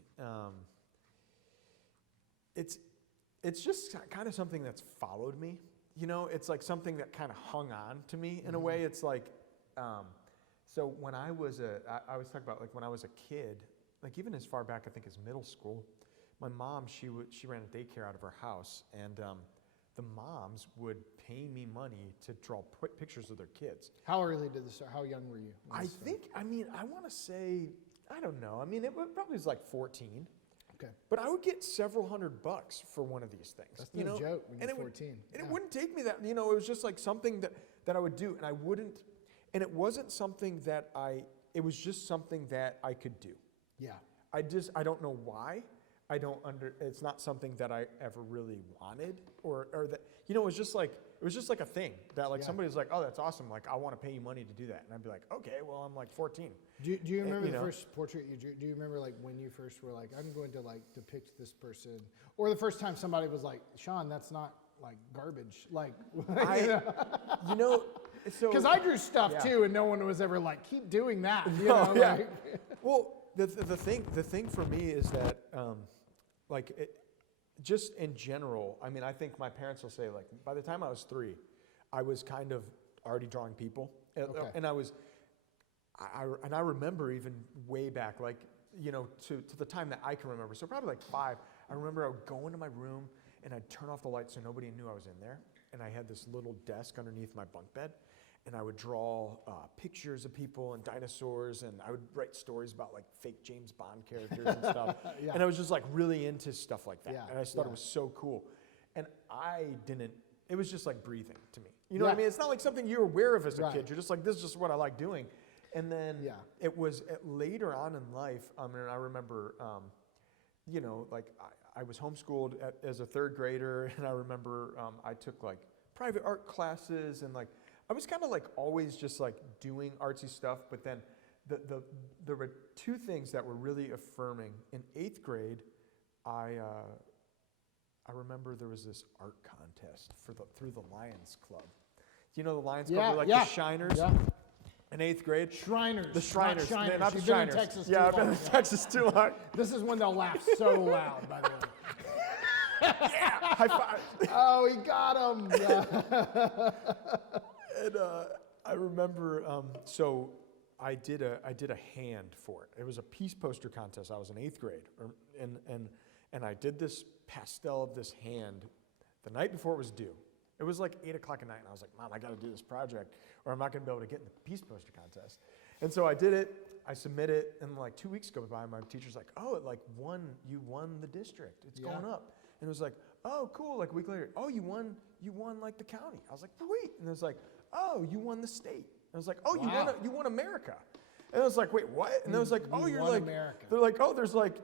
it's just kind of something that's followed me. You know, it's like something that kind of hung on to me in a way. It's like, so when I was I was talking about like when I was a kid, like even as far back I think as middle school, my mom, she ran a daycare out of her house, and the moms would pay me money to draw pictures of their kids. How early did this start? How young were you? I want to say, I don't know. I mean, it probably was like 14. Okay. But I would get several $100 for one of these things. That's no joke when you're 14. It wouldn't take me that, you know, it was just like something that I would do, and it wasn't something that it was just something that I could do. Yeah. I don't know why. It's not something that I ever really wanted, or that, you know, it was just like a thing that like somebody was like, oh, that's awesome. Like, I want to pay you money to do that. And I'd be like, okay, well, I'm like 14. Do you remember the first portrait you drew? Do you remember like when you first were like, I'm going to like depict this person, or the first time somebody was like, Sean, that's not like garbage. Like, you know, so. Because I drew stuff too, and no one was ever like, keep doing that. You know, like. Well, the thing for me is that, just in general, I mean, I think my parents will say, like, by the time I was 3, I was kind of already drawing people. Okay. And I remember even way back, like, you know, to the time that I can remember. So probably like 5, I remember I would go into my room and I'd turn off the lights so nobody knew I was in there. And I had this little desk underneath my bunk bed. And I would draw pictures of people and dinosaurs, and I would write stories about like fake James Bond characters and stuff. And I was just like really into stuff like that. Yeah. And I just thought it was so cool. And it was just like breathing to me. You know what I mean? It's not like something you're aware of as a kid. You're just like, this is just what I like doing. And then it was later on in life, I mean, I remember, you know, like I was homeschooled as a 3rd grader, and I remember I took like private art classes, and like, I was kind of like always just like doing artsy stuff, but then there were 2 things that were really affirming. In 8th grade, I remember there was this art contest through the Lions Club. Do you know the Lions Club? They're like the Shiners. Yeah. In 8th grade. Shriners. The Shriners. Not Shiners. Not the You've Shiners. been in Texas I've been in Texas too long. This is when they'll laugh so loud, by the way. High five. Oh, he got him. Yeah. And I remember, so I did a hand for it. It was a peace poster contest. I was in 8th grade, and I did this pastel of this hand the night before it was due. It was like 8 o'clock at night, and I was like, Mom, I got to do this project, or I'm not going to be able to get in the peace poster contest. And so I did it. I submit it, and like 2 weeks go by, my teacher's like, oh, you won the district. It's going up. And it was like, oh, cool. Like a week later, oh, you won like the county. I was like, sweet. And it was like, oh, you won the state. I was like, oh, you won America. And I was like, wait, what? And I was like, oh, you're like, America. They're like, oh, there's like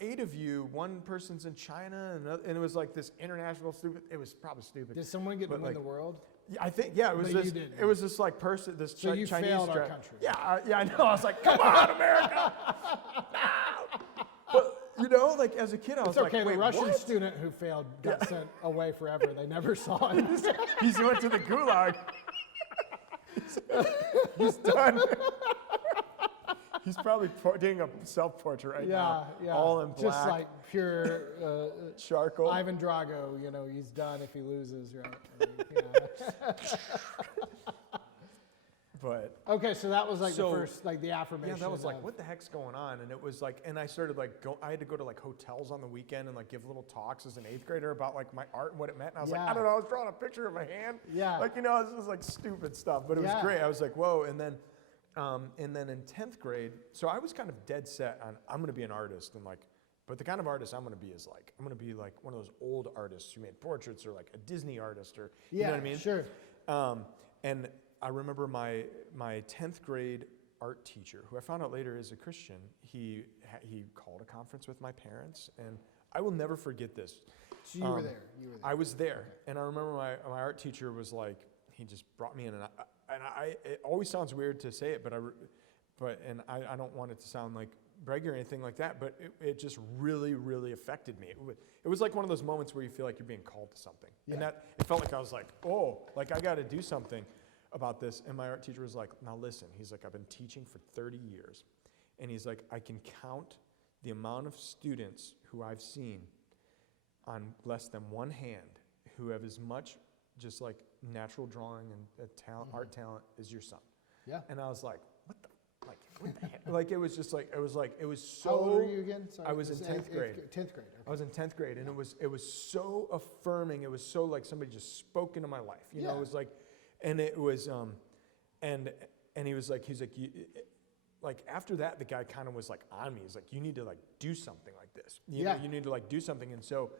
8 of you. One person's in China, and it was like this international stupid. It was probably stupid. Did someone get to win the world? I think, it was this. It was this like person, this so Chinese. So you failed our country. Yeah, I know. I was like, come on, America. No. know, like as a kid, I was It's okay. like, The wait, Russian what? student who failed got sent away forever. They never saw him. He's went to the gulag. He's done. He's probably doing a self-portrait right now. Yeah. All in black. Just like pure charcoal. Ivan Drago, he's done if he loses, right? I mean, But okay, so that was like So- the first, like the affirmation. yeah, that was like, of- what the heck's going on? And it was like, and I started like, I had to go to like hotels on the weekend and like give little talks as an 8th grader about like my art and what it meant. And I was like, Yeah. I don't know, I was drawing a picture of my hand. Yeah. Like, this was like stupid stuff, but it was Yeah. great. I was like, whoa. And then in 10th grade, so I was kind of dead set on, I'm going to be an artist and like, but the kind of artist I'm going to be is like, I'm going to be like one of those old artists who made portraits or like a Disney artist or, you know what I mean? Sure. And I remember my 10th grade art teacher, who I found out later is a Christian, he called a conference with my parents, and I will never forget this. So you were there. You were there. I was there, and I remember my art teacher was like, he just brought me in, and it always sounds weird to say it, but I don't want it to sound like braggy or anything like that, but it just really, really affected me. It was like one of those moments where you feel like you're being called to something, and that it felt like I was like, oh, like I got to do something about this. And my art teacher was like, now listen, he's like, I've been teaching for 30 years, and he's like, I can count the amount of students who I've seen on less than one hand who have as much just like natural drawing and art talent as your son. Yeah. And I was like, what the heck? Like, it was just like, it was so. How old were you again? Sorry, I was in 10th grade. 10th grade. Okay. I was in 10th grade, and it was so affirming. It was so like somebody just spoke into my life. You know, it was like, and it was, and he was like, you, like after that, the guy kind of was like on me. He's like, you need to like do something like this. You know, you need to like do something. And so,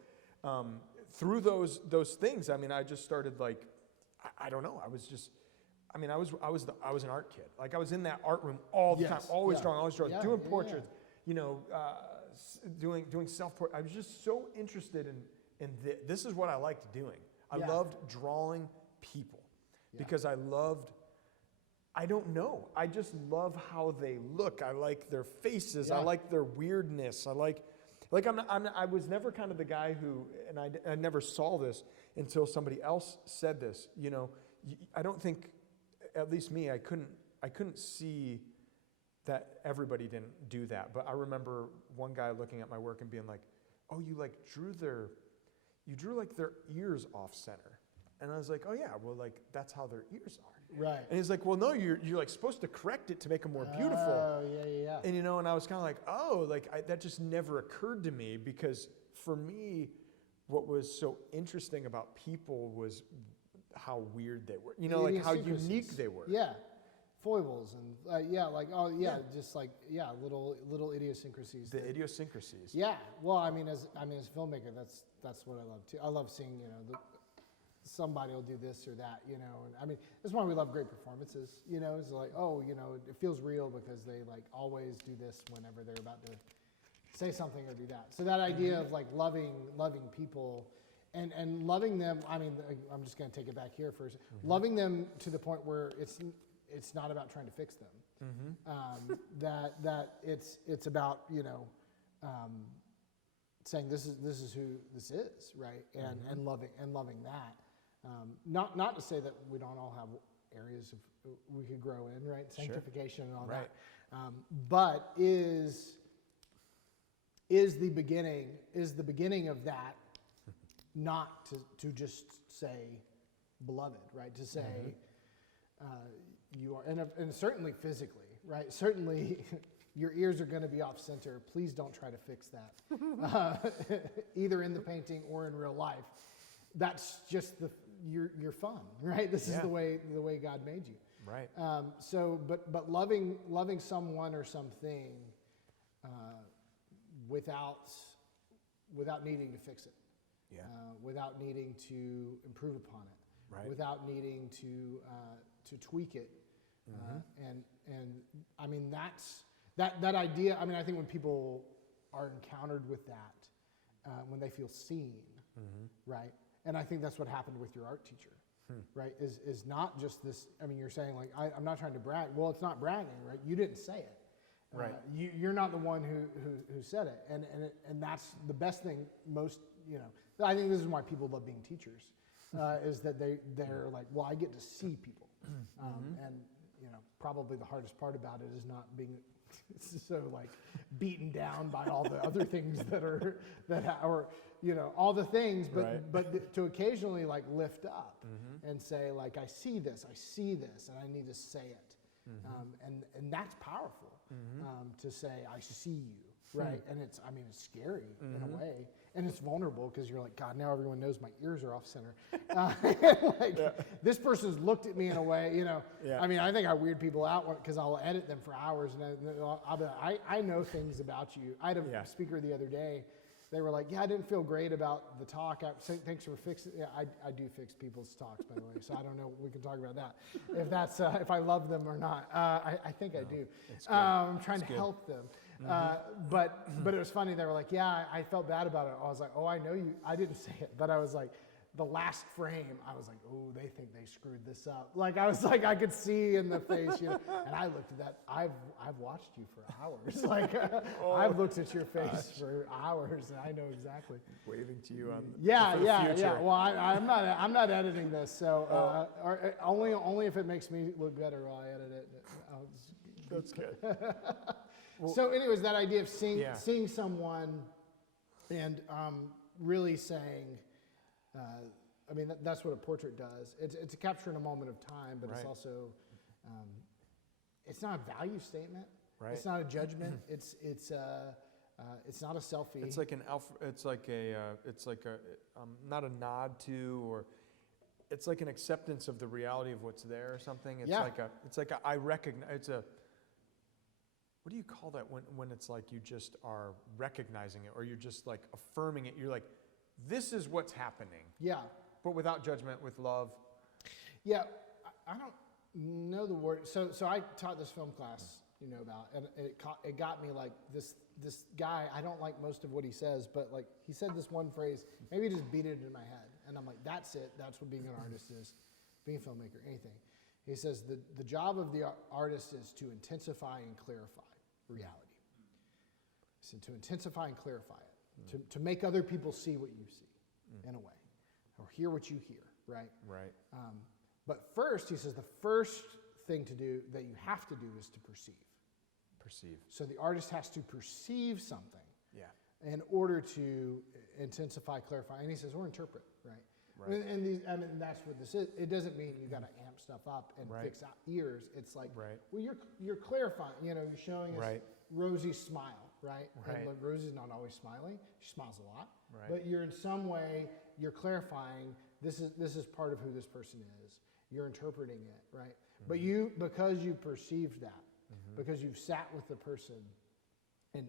through those things, I mean, I just started like, I don't know. I was an art kid. Like I was in that art room all the time, always drawing, doing portraits, doing self-portrait. I was just so interested in this is what I liked doing. I loved drawing people because I don't know. I just love how they look. I like their faces. I like their weirdness. I was never kind of the guy who, and I never saw this until somebody else said this, I don't think, at least me, I couldn't see that everybody didn't do that. But I remember one guy looking at my work and being like, oh, you drew their ears off center. And I was like, oh yeah, well like that's how their ears are. Right. And he's like, well no, you're like supposed to correct it to make them more beautiful. Oh, yeah. And and I was kind of like, oh, like that just never occurred to me, because for me, what was so interesting about people was how weird they were. Like how unique they were. Yeah. Foibles and just like little idiosyncrasies. The idiosyncrasies. Yeah. Well, I mean, as a filmmaker, that's what I love too. I love seeing somebody will do this or that, and I mean, that's why we love great performances. It's like, it feels real because they like always do this whenever they're about to say something or do that. So that idea of like loving people and loving them. I mean, I'm just going to take it back here first. Loving them to the point where it's not about trying to fix them. That it's about saying this is who this is, right? And loving that. Not to say that we don't all have areas we could grow in, right? Sanctification and all that. But is the beginning of that not to just say beloved, right? To say you are, and certainly physically, right? Certainly your ears are going to be off center. Please don't try to fix that, either in the painting or in real life. That's just you're fun, right? This is the way God made you. Right. But loving someone or something without needing to fix it, without needing to improve upon it, right. without needing to tweak it, and I mean that idea. I mean, I think when people are encountered with that, when they feel seen, right. And I think that's what happened with your art teacher, right? Is not just this. I mean, you're saying like I'm not trying to brag. Well, it's not bragging, right? You didn't say it. Right. You're not the one who said it, and that's the best thing. Most, I think this is why people love being teachers, is that they're like, well, I get to see people, and probably the hardest part about it is not being so like beaten down by all the other things that are all the things, but to occasionally like lift up and say like, I see this, and I need to say it. And that's powerful, to say, I see you, right? And it's scary in a way, and it's vulnerable because you're like, God, now everyone knows my ears are off center. This person's looked at me in a way, I think I weird people out because I'll edit them for hours, and I'll be like, I know things about you. I had a speaker the other day. They were like, I didn't feel great about the talk. Thanks for fixing it. Yeah, I do fix people's talks, by the way, so I don't know. We can talk about that. If that's if I love them or not. I think I do. I'm trying to help them. But it was funny. They were like, yeah, I felt bad about it. I was like, oh, I know you. I didn't say it, but I was like, the last frame, I was like, oh, they think they screwed this up. Like, I was like, I could see in the face, and I looked at that. I've watched you for hours. Like, I've looked at your face for hours, and I know exactly. Waving to you on yeah. Well, I'm not editing this, so only if it makes me look better while I edit it. That's good. So, anyways, that idea of seeing someone and really saying. That's what a portrait does. It's a capture in a moment of time, but it's also, it's not a value statement. Right. It's not a judgment. It's not a selfie. It's like not a nod to, or it's like an acceptance of the reality of what's there or something. It's like I recognize. What do you call that when it's like you just are recognizing it, or you're just like affirming it? You're like, this is what's happening. Yeah. But without judgment, with love. Yeah, I don't know the word. So I taught this film class, about, and it got me like this guy. I don't like most of what he says, but like he said this one phrase, maybe just beat it in my head, and I'm like, that's it. That's what being an artist is, being a filmmaker, anything. He says the job of the artist is to intensify and clarify reality. So to intensify and clarify it, to make other people see what you see, in a way, or hear what you hear, right? Right. But first, he says the first thing to do that you have to do is to perceive. Perceive. So the artist has to perceive something. Yeah. In order to intensify, clarify, and he says, or interpret, right? Right. And that's what this is. It doesn't mean you got to amp stuff up and fix out ears. It's like, well, you're clarifying. You're showing us Rosie's smile, right? And like, Rosie's not always smiling. She smiles a lot. Right. But you're in some way you're clarifying. This is part of who this person is. You're interpreting it, right? But because you perceived that, because you've sat with the person and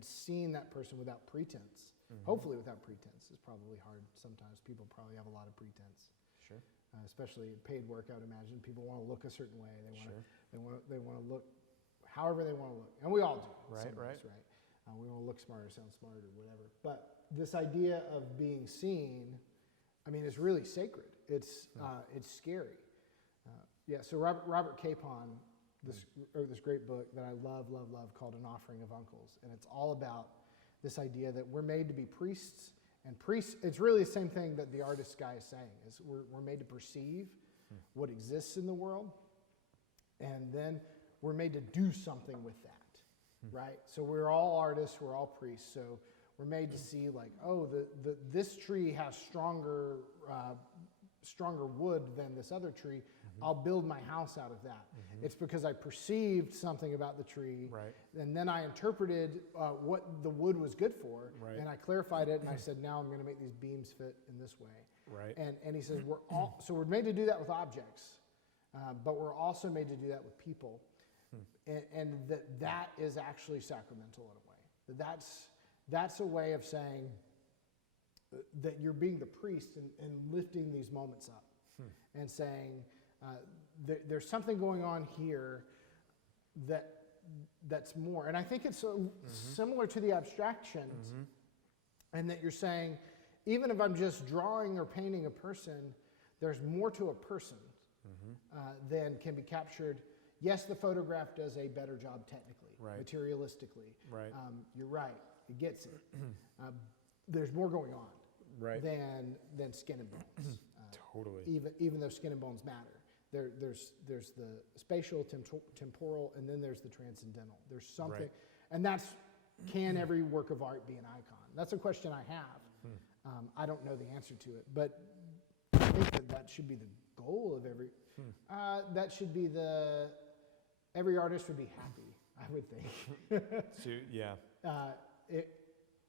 seen that person without pretense. Hopefully without pretense. It's probably hard sometimes. People probably have a lot of pretense. Sure. Especially paid work, I would imagine. People want to look a certain way. They want to look however they want to look. And we all do. Right. We want to look smarter, sound smarter, whatever. But this idea of being seen, it's really sacred. It's scary. So Robert Capon, wrote this great book that I love called An Offering of Uncles. And it's all about this idea that we're made to be priests, and priests, it's really the same thing that the artist guy is saying, is we're made to perceive what exists in the world, and then we're made to do something with that, right? So we're all artists, we're all priests, so we're made to see like, oh, this tree has stronger wood than this other tree. I'll build my house out of that. It's because I perceived something about the tree, and then I interpreted what the wood was good for, and I clarified it, and I said, now I'm going to make these beams fit in this way. And he says, we're made to do that with objects, but we're also made to do that with people, and that is actually sacramental in a way. That's a way of saying that you're being the priest and lifting these moments up and saying, there's something going on here that's more. And I think it's similar to the abstractions, and that you're saying, even if I'm just drawing or painting a person, there's more to a person than can be captured. Yes, the photograph does a better job technically materialistically. Right. You're right. It gets it. There's more going on Right. than skin and bones. Totally. Even though skin and bones matter. There's the spatial, temporal, and then there's the transcendental. There's something, Right. and that's, can every work of art be an icon? That's a question I have. I don't know the answer to it, but I think that should be the goal of every, that should be every artist would be happy, I would think. Yeah.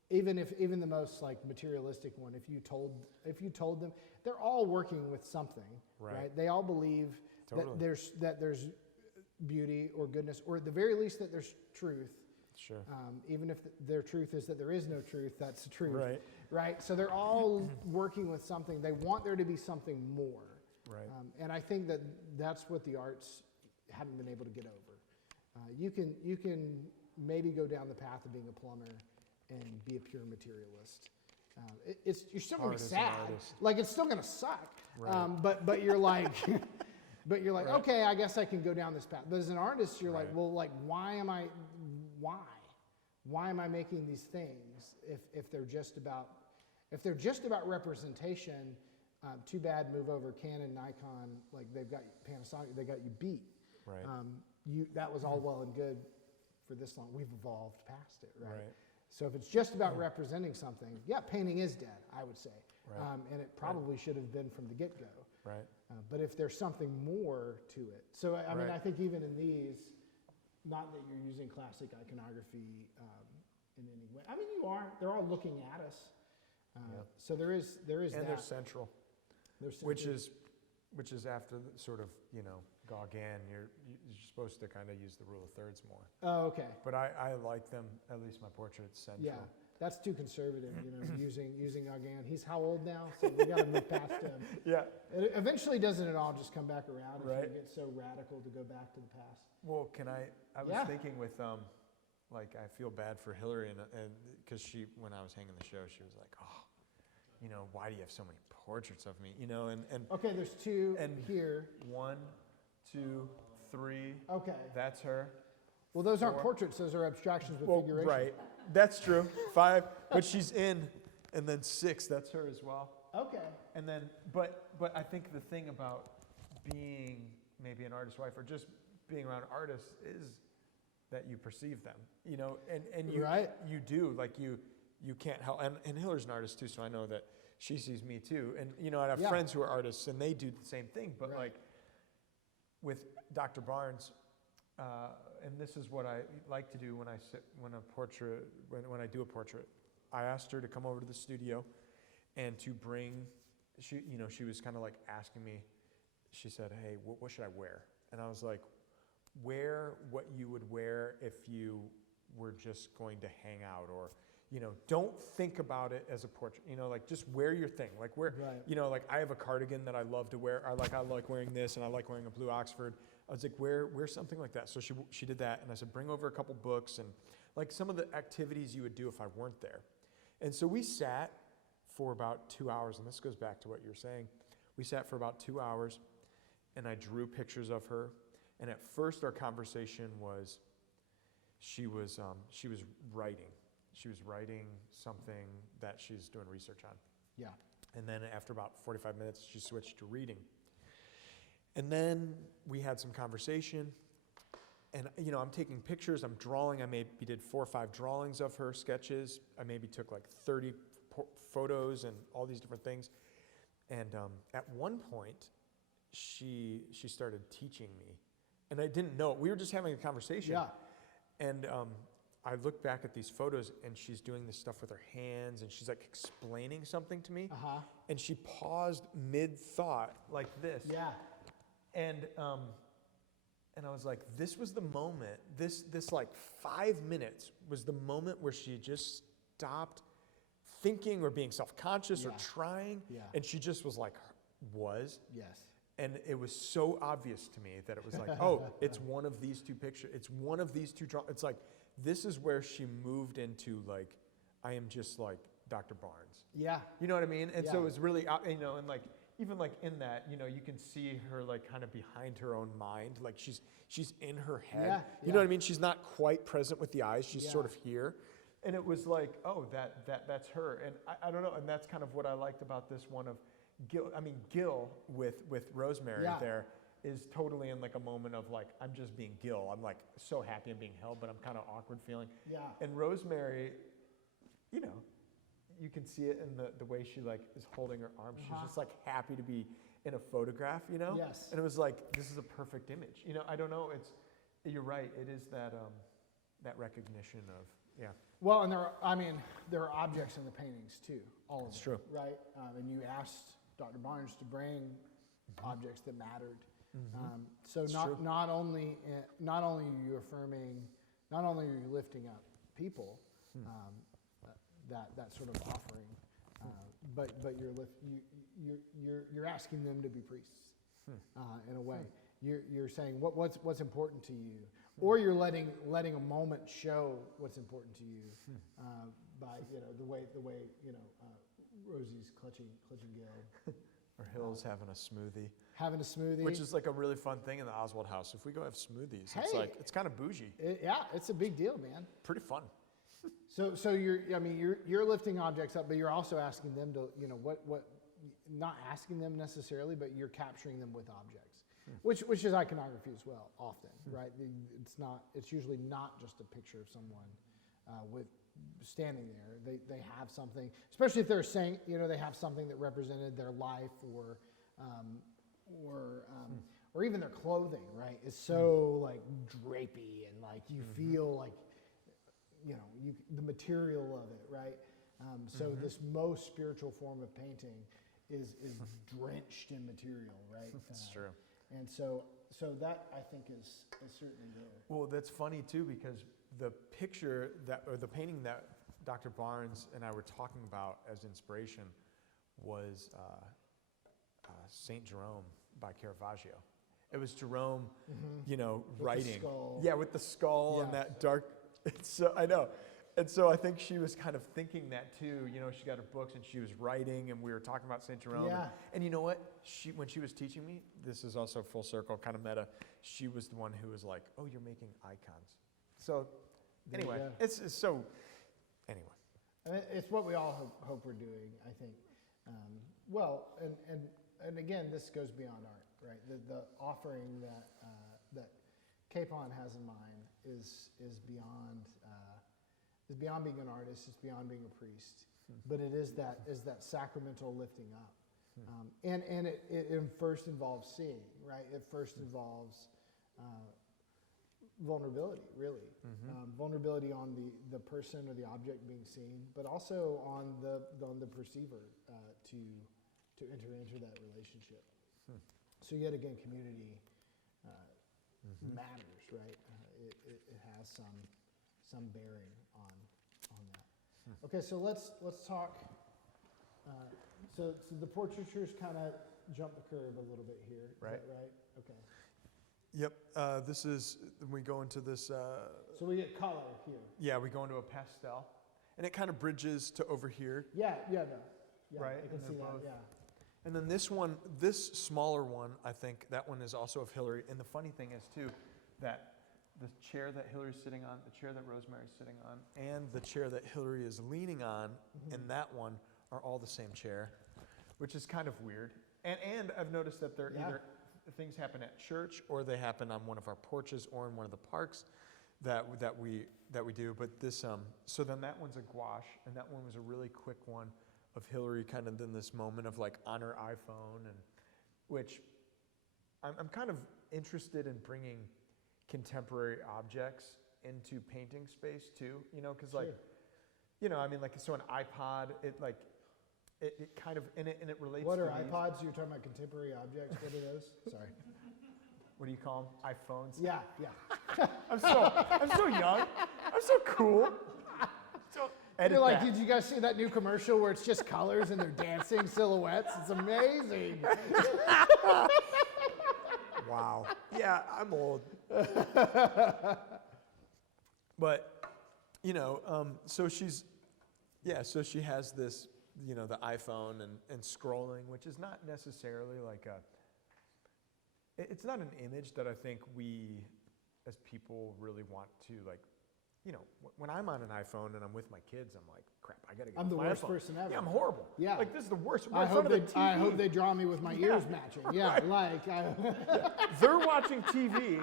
Even the most like materialistic one, if you told them, they're all working with something, right? They all believe Totally. that there's beauty or goodness, or at the very least that there's truth. Sure. Even if their truth is that there is no truth, that's the truth. Right. Right. So they're all working with something. They want there to be something more. Right. And I think that's what the arts haven't been able to get over. You can maybe go down the path of being a plumber and be a pure materialist. You're still gonna be sad. Like it's still gonna suck. Right. But you're like, Right. okay, I guess I can go down this path. But as an artist, you're like, well, like why am I making these things if they're just about representation? Too bad. Move over Canon, Nikon. Like they've got Panasonic. They got you beat. Right. That was all well and good for this long. We've evolved past it, right? Right. So if it's just about representing something, yeah, painting is dead, I would say. Right. And it probably should have been from the get-go. Right. But if there's something more to it. So, I mean, Right. I think even in these, not that you're using classic iconography in any way. I mean, you are. They're all looking at us. So there is And that. they're central. They're Which central. is after the sort of, Gauguin, you're supposed to kind of use the rule of thirds more. Oh, okay. But I like them, at least my portrait's central. Yeah, that's too conservative, using Gauguin. He's how old now? So we got to move past him. Yeah. Eventually, doesn't it all just come back around if Right. you get so radical to go back to the past? Well, I was Yeah. thinking with, I feel bad for Hillary, and because when I was hanging the show, she was like, oh, why do you have so many portraits of me? And Okay, there's two and here. 1, 2, 3. Okay. That's her. Well, those aren't 4. portraits. Those are abstractions with Well, figuration. right. That's true. 5, but she's in, and then 6. That's her as well. Okay. And then, but I think the thing about being maybe an artist's wife or just being around artists is that you perceive them, and you Right. you do, like you can't help. And Hillary's an artist too, so I know that she sees me too. And I have Yeah. friends who are artists, and they do the same thing. But Right. like with Dr. Barnes, and this is what I like to do when I do a portrait. I asked her to come over to the studio and to bring. She was kind of like asking me. She said, "Hey, what should I wear?" And I was like, "Wear what you would wear if you were just going to hang out, or don't think about it as a portrait. Like just wear your thing. Like wear, Right. Like I have a cardigan that I love to wear. I like wearing this, and I like wearing a blue Oxford. I was like, wear something like that. So she did that, and I said, bring over a couple books and like some of the activities you would do if I weren't there. And so we sat for about 2 hours, and this goes back to what you're saying. We sat for about 2 hours, and I drew pictures of her. And at first, our conversation was, she was writing. She was writing something that she's doing research on. Yeah. And then after about 45 minutes, she switched to reading. And then we had some conversation. And, I'm taking pictures, I'm drawing. I maybe did 4 or 5 drawings of her sketches. I maybe took like 30 photos and all these different things. And at one point, she started teaching me. And I didn't know it. We were just having a conversation. Yeah. And I look back at these photos, and she's doing this stuff with her hands, and she's like explaining something to me. Uh-huh. And she paused mid-thought like this. Yeah. And I was like, this was the moment, this like 5 minutes was the moment where she just stopped thinking or being self-conscious or trying. Yeah. And she just was like, Yes. And it was so obvious to me that it was like, oh, it's one of these 2 pictures. It's one of these 2 drawings. It's like, this is where she moved into like, I am just like Dr. Barnes. Yeah. You know what I mean? And so Yeah. it was really, and like, even like in that, you know, you can see her like kind of behind her own mind, like she's in her head. Yeah, you know what I mean? She's not quite present with the eyes. She's sort of here. And it was like, oh, that's her. And I don't know. And that's kind of what I liked about this one of Gil. I mean, Gil with Rosemary there is totally in like a moment of like, I'm just being Gil. I'm like so happy I'm being held, but I'm kind of awkward feeling. Yeah. And Rosemary, you know, you can see it in the way she like is holding her arms. She's just like happy to be in a photograph, you know? Yes. And it was like, this is a perfect image. You know, I don't know. You're right. It is that recognition of, yeah. Well, and there are objects in the paintings too. All of them. That's true. Right? And you asked Dr. Barnes to bring objects that mattered. So not only are you affirming, not only are you lifting up people, that sort of offering, but you're asking them to be priests in a way. You're saying what's important to you, or you're letting a moment show what's important to you by the way Rosie's clutching Gil. Or Hill's having a smoothie. Having a smoothie. Which is like a really fun thing in the Oswald house. If we go have smoothies, it's kind of bougie. It's a big deal, man. Pretty fun. So you're lifting objects up, but you're also asking them to, not asking them necessarily, but you're capturing them with objects, which is iconography as well, often, right? It's usually not just a picture of someone with standing there. They have something, especially if they're a saint, they have something that represented their life or even their clothing, right? It's so like drapey and like you feel like, the material of it, right? So this most spiritual form of painting is drenched in material, right? That's true. And so that I think is certainly there. Well, that's funny too, because the the painting that Dr. Barnes and I were talking about as inspiration was Saint Jerome by Caravaggio. It was Jerome, writing. The skull. Yeah, with the skull and that dark. So I know. And so I think she was kind of thinking that too. She got her books and she was writing, and we were talking about St. Jerome. Yeah. And you know what? When she was teaching me, this is also full circle, kind of meta, she was the one who was like, oh, you're making icons. So anyway, it's so, anyway. It's what we all hope we're doing, I think. And again, this goes beyond art, right? The offering that Capon has in mind is beyond being an artist. It's beyond being a priest, but it is that sacramental lifting up, and it first involves seeing, right? It first involves vulnerability, really, vulnerability on the person or the object being seen, but also on the perceiver to enter into that relationship. So yet again, community matters, right? It has some bearing on that. Okay, so let's talk. So the portraitures kind of jump the curve a little bit here. Is that right? Okay. Yep. This is we go into this. So we get color here. Yeah, we go into a pastel, and it kind of bridges to over here. Yeah, right. I can see that. Yeah. And then this one, this smaller one, I think that one is also of Hillary. And the funny thing is too, that the chair that Hillary's sitting on, the chair that Rosemary's sitting on, and the chair that Hillary is leaning on, and that one are all the same chair, which is kind of weird. And I've noticed that they're either things happen at church or they happen on one of our porches or in one of the parks that we do. But this so then that one's a gouache, and that one was a really quick one of Hillary kind of in this moment of like on her iPhone, and which I'm kind of interested in bringing contemporary objects into painting space too, because like, so an iPod, it kind of, and it relates to What are iPods? You're talking about contemporary objects. What are those? Sorry. What do you call them? iPhones? Yeah. I'm so young. I'm so cool. You're like, did you guys see that new commercial where it's just colors and they're dancing silhouettes? It's amazing. Wow. Yeah, I'm old. But, so she has this the iPhone and scrolling, which is not necessarily like it's not an image that I think we as people really want to like, when I'm on an iPhone and I'm with my kids, I'm like, crap, I gotta get I'm the my worst iPhone. person ever. Yeah, I'm horrible. Yeah. Like this is the worst. I hope they draw me with my ears matching. Yeah, Right. They're watching TV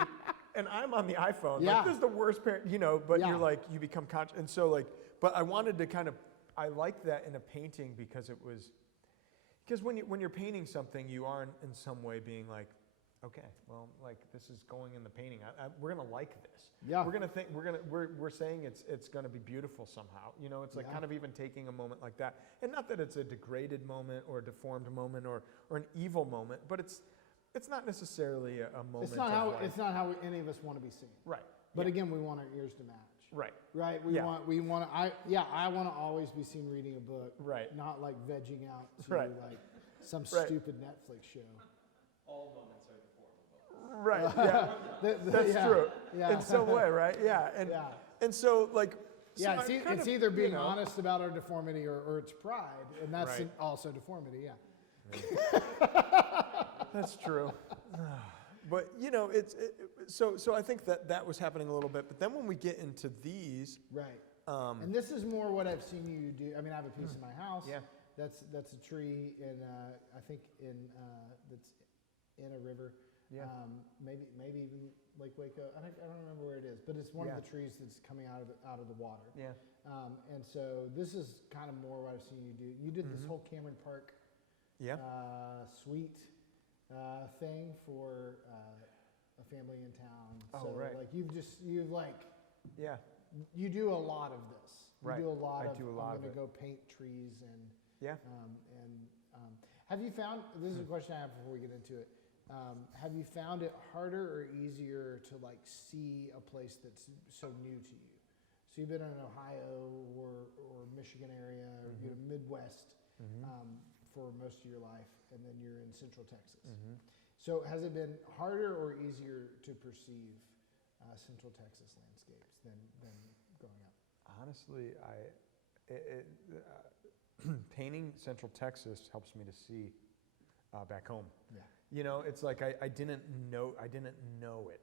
and I'm on the iPhone. Yeah. Like this is the worst parent, but Yeah. you're like, you become conscious. And so like, but I wanted to I like that in a painting because when you're painting something, you are in some way being like, okay, well, like this is going in the painting. We're gonna like this. Yeah. We're gonna think. We're saying it's gonna be beautiful somehow. It's like kind of even taking a moment like that, and not that it's a degraded moment or a deformed moment or an evil moment, but it's not necessarily a moment. It's not how any of us want to be seen. Right. But again, we want our ears to match. Right. Right. We want. I want to always be seen reading a book. Right. Not like vegging out to Right. like some stupid Netflix show. All moments are deformable. Right. Yeah. That's true. Yeah. In some way, right? Yeah. And so like. Yeah, so it's either being honest about our deformity or it's pride, and that's also deformity. Yeah. That's true. But so I think that was happening a little bit. But then when we get into these, right, and this is more what I've seen you do. I mean, I have a piece in my house. Yeah. That's a tree in I think that's in a river. Yeah. Maybe even Lake Waco. I don't remember where it is, but it's one of the trees that's coming out of the water. Yeah. And so this is kind of more what I've seen you do. You did this whole Cameron Park. Yeah. Suite thing for a family in town. Oh, so right. like you've like Yeah. you do a lot of this. You Right. do a lot I of do a lot I'm of gonna it. go paint trees and Yeah. have you found this is a question I have before we get into it. Have you found it harder or easier to like see a place that's so new to you? So you've been in Ohio or Michigan area or Midwest for most of your life, and then you're in Central Texas. So has it been harder or easier to perceive Central Texas landscapes than growing up? Honestly, painting Central Texas helps me to see back home. Yeah. It's like I didn't know it.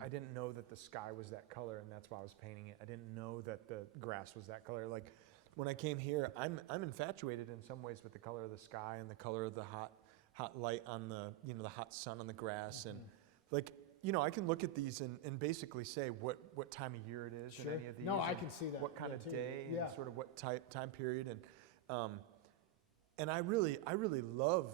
I didn't know that the sky was that color, and that's why I was painting it. I didn't know that the grass was that color. Like when I came here, I'm infatuated in some ways with the color of the sky and the color of the hot light on the the hot sun on the grass, and like I can look at these and basically say what time of year it is in any of these. No, I can see that. What kind of day Yeah. and sort of what time period, and I really love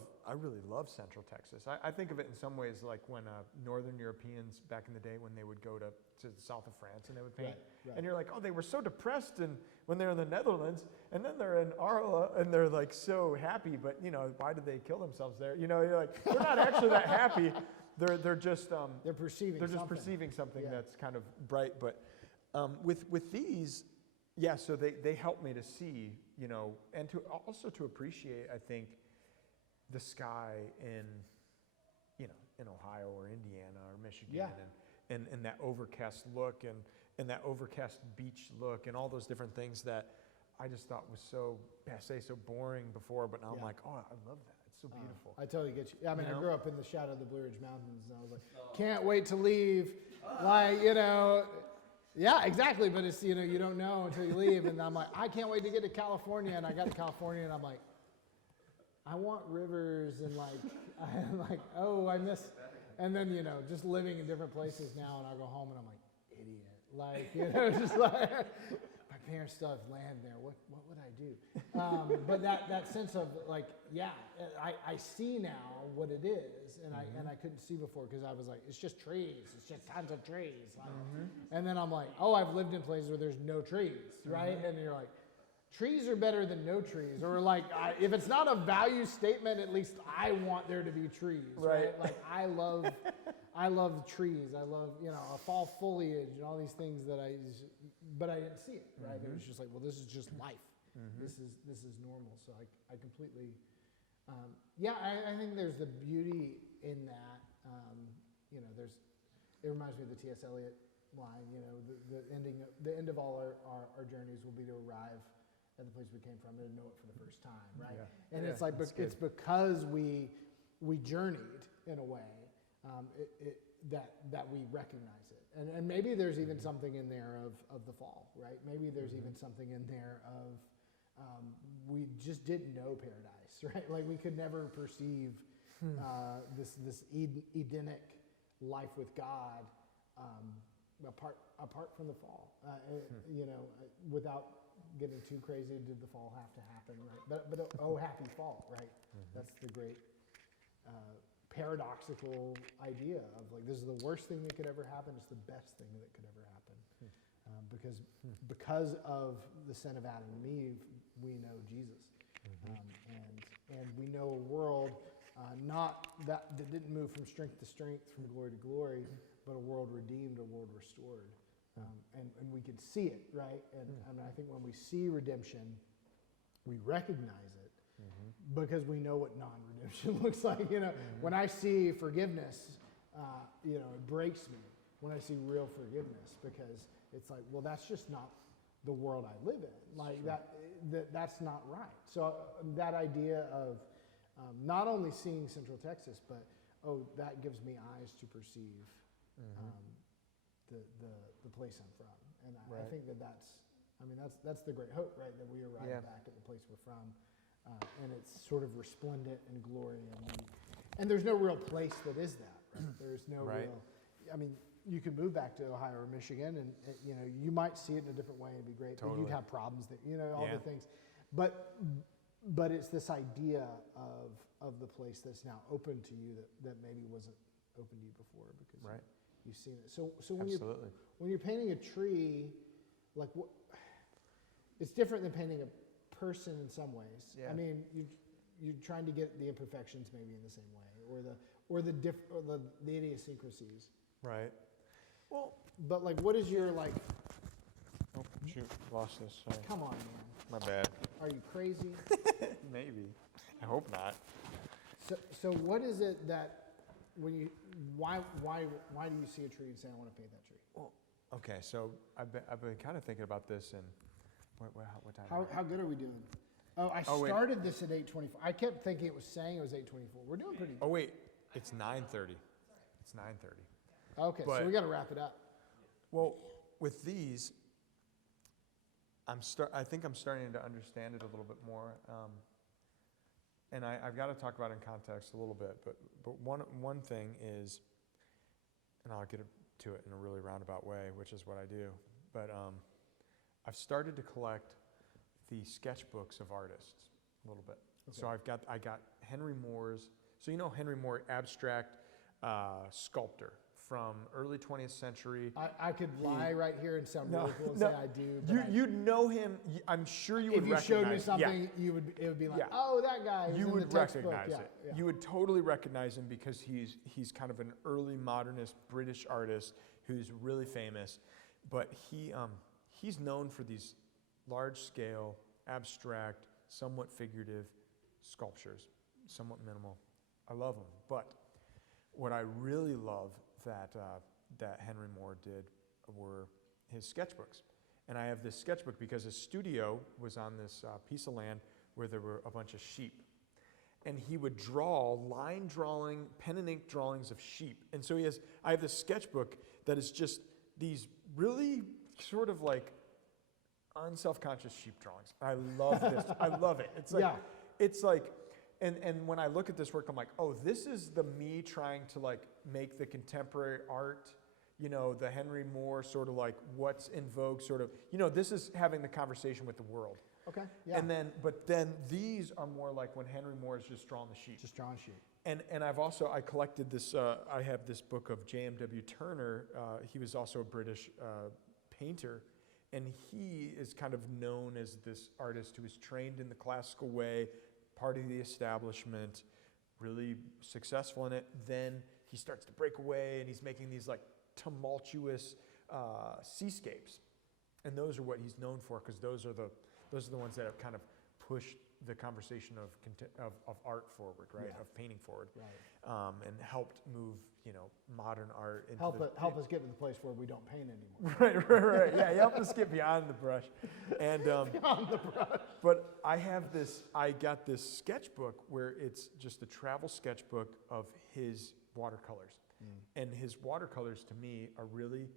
Central Texas. I think of it in some ways like when Northern Europeans back in the day when they would go to the south of France and they would paint, Right. and you're like, oh, they were so depressed when they're in the Netherlands, and then they're in Arles and they're like so happy, but why did they kill themselves there? You're like, they're not actually that happy. They're just they're perceiving. perceiving something that's kind of bright. But with these, yeah. So they help me to see, and to also to appreciate, I think, the sky in Ohio or Indiana or Michigan, and that overcast look and that overcast beach look and all those different things that I just thought was so passé, so boring before. But now I'm like, oh, I love that. It's so beautiful. I totally get you. I mean, You know? I grew up in the shadow of the Blue Ridge Mountains, and I was like, can't wait to leave. Like, yeah, exactly. But it's, you don't know until you leave. And I'm like, I can't wait to get to California. And I got to California, and I'm like, I want rivers, and like, I'm like, oh, I miss. And then, just living in different places now, and I go home, and I'm like, idiot. Like, just like, my parents still have land there. What would I do? But that sense of like, yeah, I see now what it is, and I couldn't see before because I was like, it's just trees. It's just tons of trees. Like, and then I'm like, oh, I've lived in places where there's no trees, right? And you're like, trees are better than no trees, or like, if it's not a value statement, at least I want there to be trees, right? Like I love trees. I love a fall foliage and all these things but I didn't see it, right? It was just like, well, this is just life. This is normal. So I completely, I think there's the beauty in that. It reminds me of the T.S. Eliot line. The end of all our journeys will be to arrive at the place we came from and know it for the first time, right? Yeah. And Yeah, it's like, that's it's because we journeyed in a way that we recognize it. And maybe there's even something in there of the fall, right? Maybe there's even something in there of we just didn't know paradise, right? Like we could never perceive this Edenic life with God apart from the fall. You know, without getting too crazy, did the fall have to happen, right? But oh, happy fall, right? That's the great paradoxical idea of like, this is the worst thing that could ever happen. It's the best thing that could ever happen. Because of the sin of Adam and Eve, we know Jesus. And we know a world not that didn't move from strength to strength, from glory to glory, but a world redeemed, a world restored. And we can see it, right? And I think when we see redemption, we recognize it because we know what non-redemption looks like. You know, when I see forgiveness, you know, it breaks me when I see real forgiveness, because it's like, well, that's just not the world I live in. Like that's not right. So that idea of not only seeing Central Texas, but that gives me eyes to perceive the place I'm from, and I think that's the great hope, right? That we arrive back at the place we're from, and it's sort of resplendent in glory, and there's no real place that is that, right? There's no real. I mean, you could move back to Ohio or Michigan, and you know, you might see it in a different way and it'd be great. But you'd have problems that, you know, all the things, but it's this idea of the place that's now open to you that maybe wasn't open to you before because you've seen it. So when you're painting a tree, like it's different than painting a person in some ways. Yeah. I mean, you're trying to get the imperfections maybe in the same way, or the idiosyncrasies. Right. Well, but like, what is your like? Oh shoot, lost this. Sorry. Come on, man. My bad. Are you crazy? Maybe. I hope not. So what is it that when you why do you see a tree and say I want to paint that tree? Well, okay. So I've been kind of thinking about this, and what time? How good are we doing? Oh, I started this at 8:24. I kept thinking it was saying it was 8:24. We're doing pretty good. Oh wait, it's 9:30. It's 9:30. Okay, so we got to wrap it up. Well, with these, I think I'm starting to understand it a little bit more, and I've got to talk about it in context a little bit. But one thing is, and I'll get to it in a really roundabout way, which is what I do. But I've started to collect the sketchbooks of artists a little bit. Okay. So I got Henry Moore's. So you know Henry Moore, abstract sculptor from early 20th century. I could lie right here and sound really cool and say I do. You'd know him. I'm sure you would recognize. If you showed me something, it would be like, oh, that guy. You would in the recognize it. Yeah. You would totally recognize him because he's kind of an early modernist British artist who's really famous. But he's known for these large-scale, abstract, somewhat figurative sculptures, somewhat minimal. I love them. But what I really love that Henry Moore did were his sketchbooks. And I have this sketchbook because his studio was on this piece of land where there were a bunch of sheep. And he would draw line drawing, pen and ink drawings of sheep. And so I have this sketchbook that is just these really sort of like unselfconscious sheep drawings. I love this. I love it. It's like, and when I look at this work, I'm like, oh, this is the me trying to like make the contemporary art, you know, the Henry Moore sort of like what's in vogue sort of, you know, this is having the conversation with the world. Okay. Yeah. But then these are more like when Henry Moore is just drawing the sheep. Just drawing sheep. And I collected this, I have this book of J.M.W. Turner. He was also a British painter. And he is kind of known as this artist who was trained in the classical way, part of the establishment, really successful in it. Then he starts to break away and he's making these like tumultuous seascapes. And those are what he's known for because those are the ones that have kind of pushed the conversation of art forward, right? Yeah. Of painting forward, Right. and helped move, modern art into Help us get to the place where we don't paint anymore. right. Yeah, he helped us get beyond the brush. And Beyond the brush. but I got this sketchbook where it's just a travel sketchbook of his watercolors. And his watercolors to me are really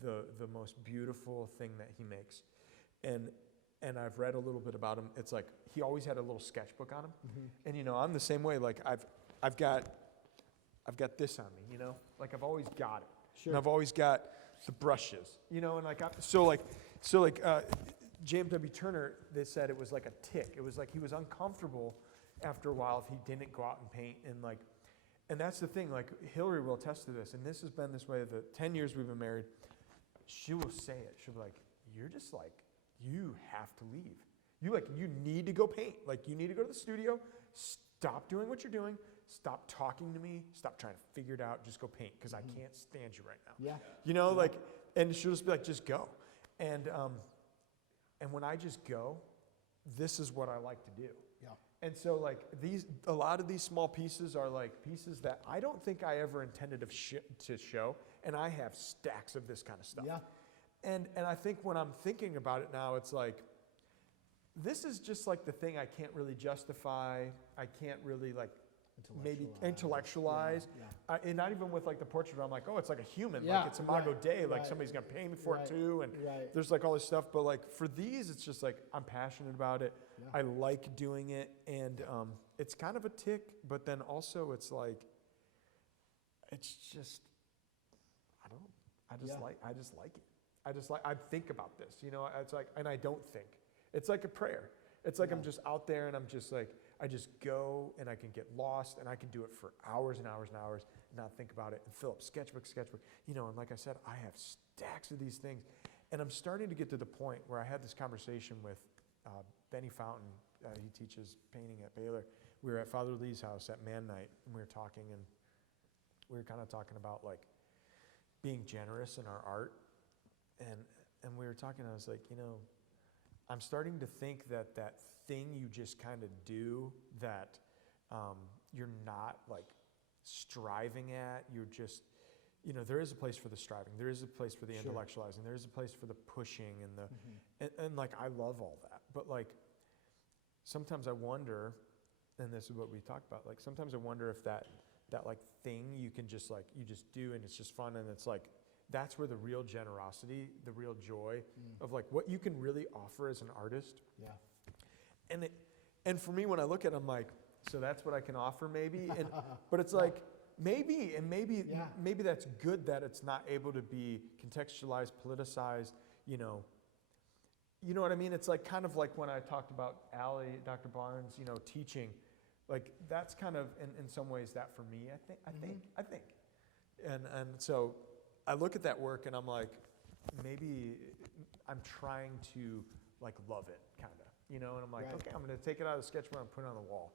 the most beautiful thing that he makes. And I've read a little bit about him. It's like he always had a little sketchbook on him. And I'm the same way. Like I've got this on me, like I've always got it. Sure. And I've always got the brushes, and JMW Turner, they said it was like a tick. It was like he was uncomfortable after a while if he didn't go out and paint. And that's the thing, like Hillary will attest to this, and this has been this way the 10 years we've been married. She will say it. She'll be like, you're just like, you have to leave. You need to go paint. Like, you need to go to the studio, stop doing what you're doing, stop talking to me, stop trying to figure it out, just go paint, because I can't stand you right now. Yeah. And she'll just be like, just go. And when I just go, this is what I like to do. Yeah. And so like a lot of these small pieces are like pieces that I don't think I ever intended to show, and I have stacks of this kind of stuff. Yeah. And I think when I'm thinking about it now, it's like, this is just like the thing I can't really justify. I can't really like maybe intellectualize. Yeah. And not even with like the portrait, I'm like, oh, it's like a human. Yeah, Like it's Imago Dei. Like right. somebody's going to pay me for it too. And Right. there's like all this stuff. But like for these, it's just like, I'm passionate about it. Yeah. I like doing it. And it's kind of a tick, but then also it's like, it's just, I don't know. I just like it. I think about this, it's like, and I don't think. It's like a prayer. It's like I'm just out there and I'm just like, I just go and I can get lost and I can do it for hours and hours and hours and not think about it and fill up sketchbook. And like I said, I have stacks of these things. And I'm starting to get to the point where I had this conversation with Benny Fountain. He teaches painting at Baylor. We were at Father Lee's house at Man Night and we were talking, and we were kind of talking about like being generous in our art. And we were talking, I was like, I'm starting to think that thing you just kind of do that you're not like striving at, you're just, there is a place for the striving, there is a place for the intellectualizing, there is a place for the pushing and the, and like I love all that, but like sometimes I wonder, and this is what we talked about, like sometimes I wonder if that like thing you can just like, you just do and it's just fun, and it's like, that's where the real generosity, the real joy of like what you can really offer as an artist. Yeah. And for me, when I look at it, I'm like, so that's what I can offer maybe? But it's like, maybe that's good that it's not able to be contextualized, politicized, you know what I mean? It's like kind of like when I talked about Allie, Dr. Barnes, teaching, like that's kind of in some ways that for me, I think. And so I look at that work and I'm like, maybe I'm trying to like love it, kind of, and I'm like, okay, I'm going to take it out of the sketchbook and put it on the wall.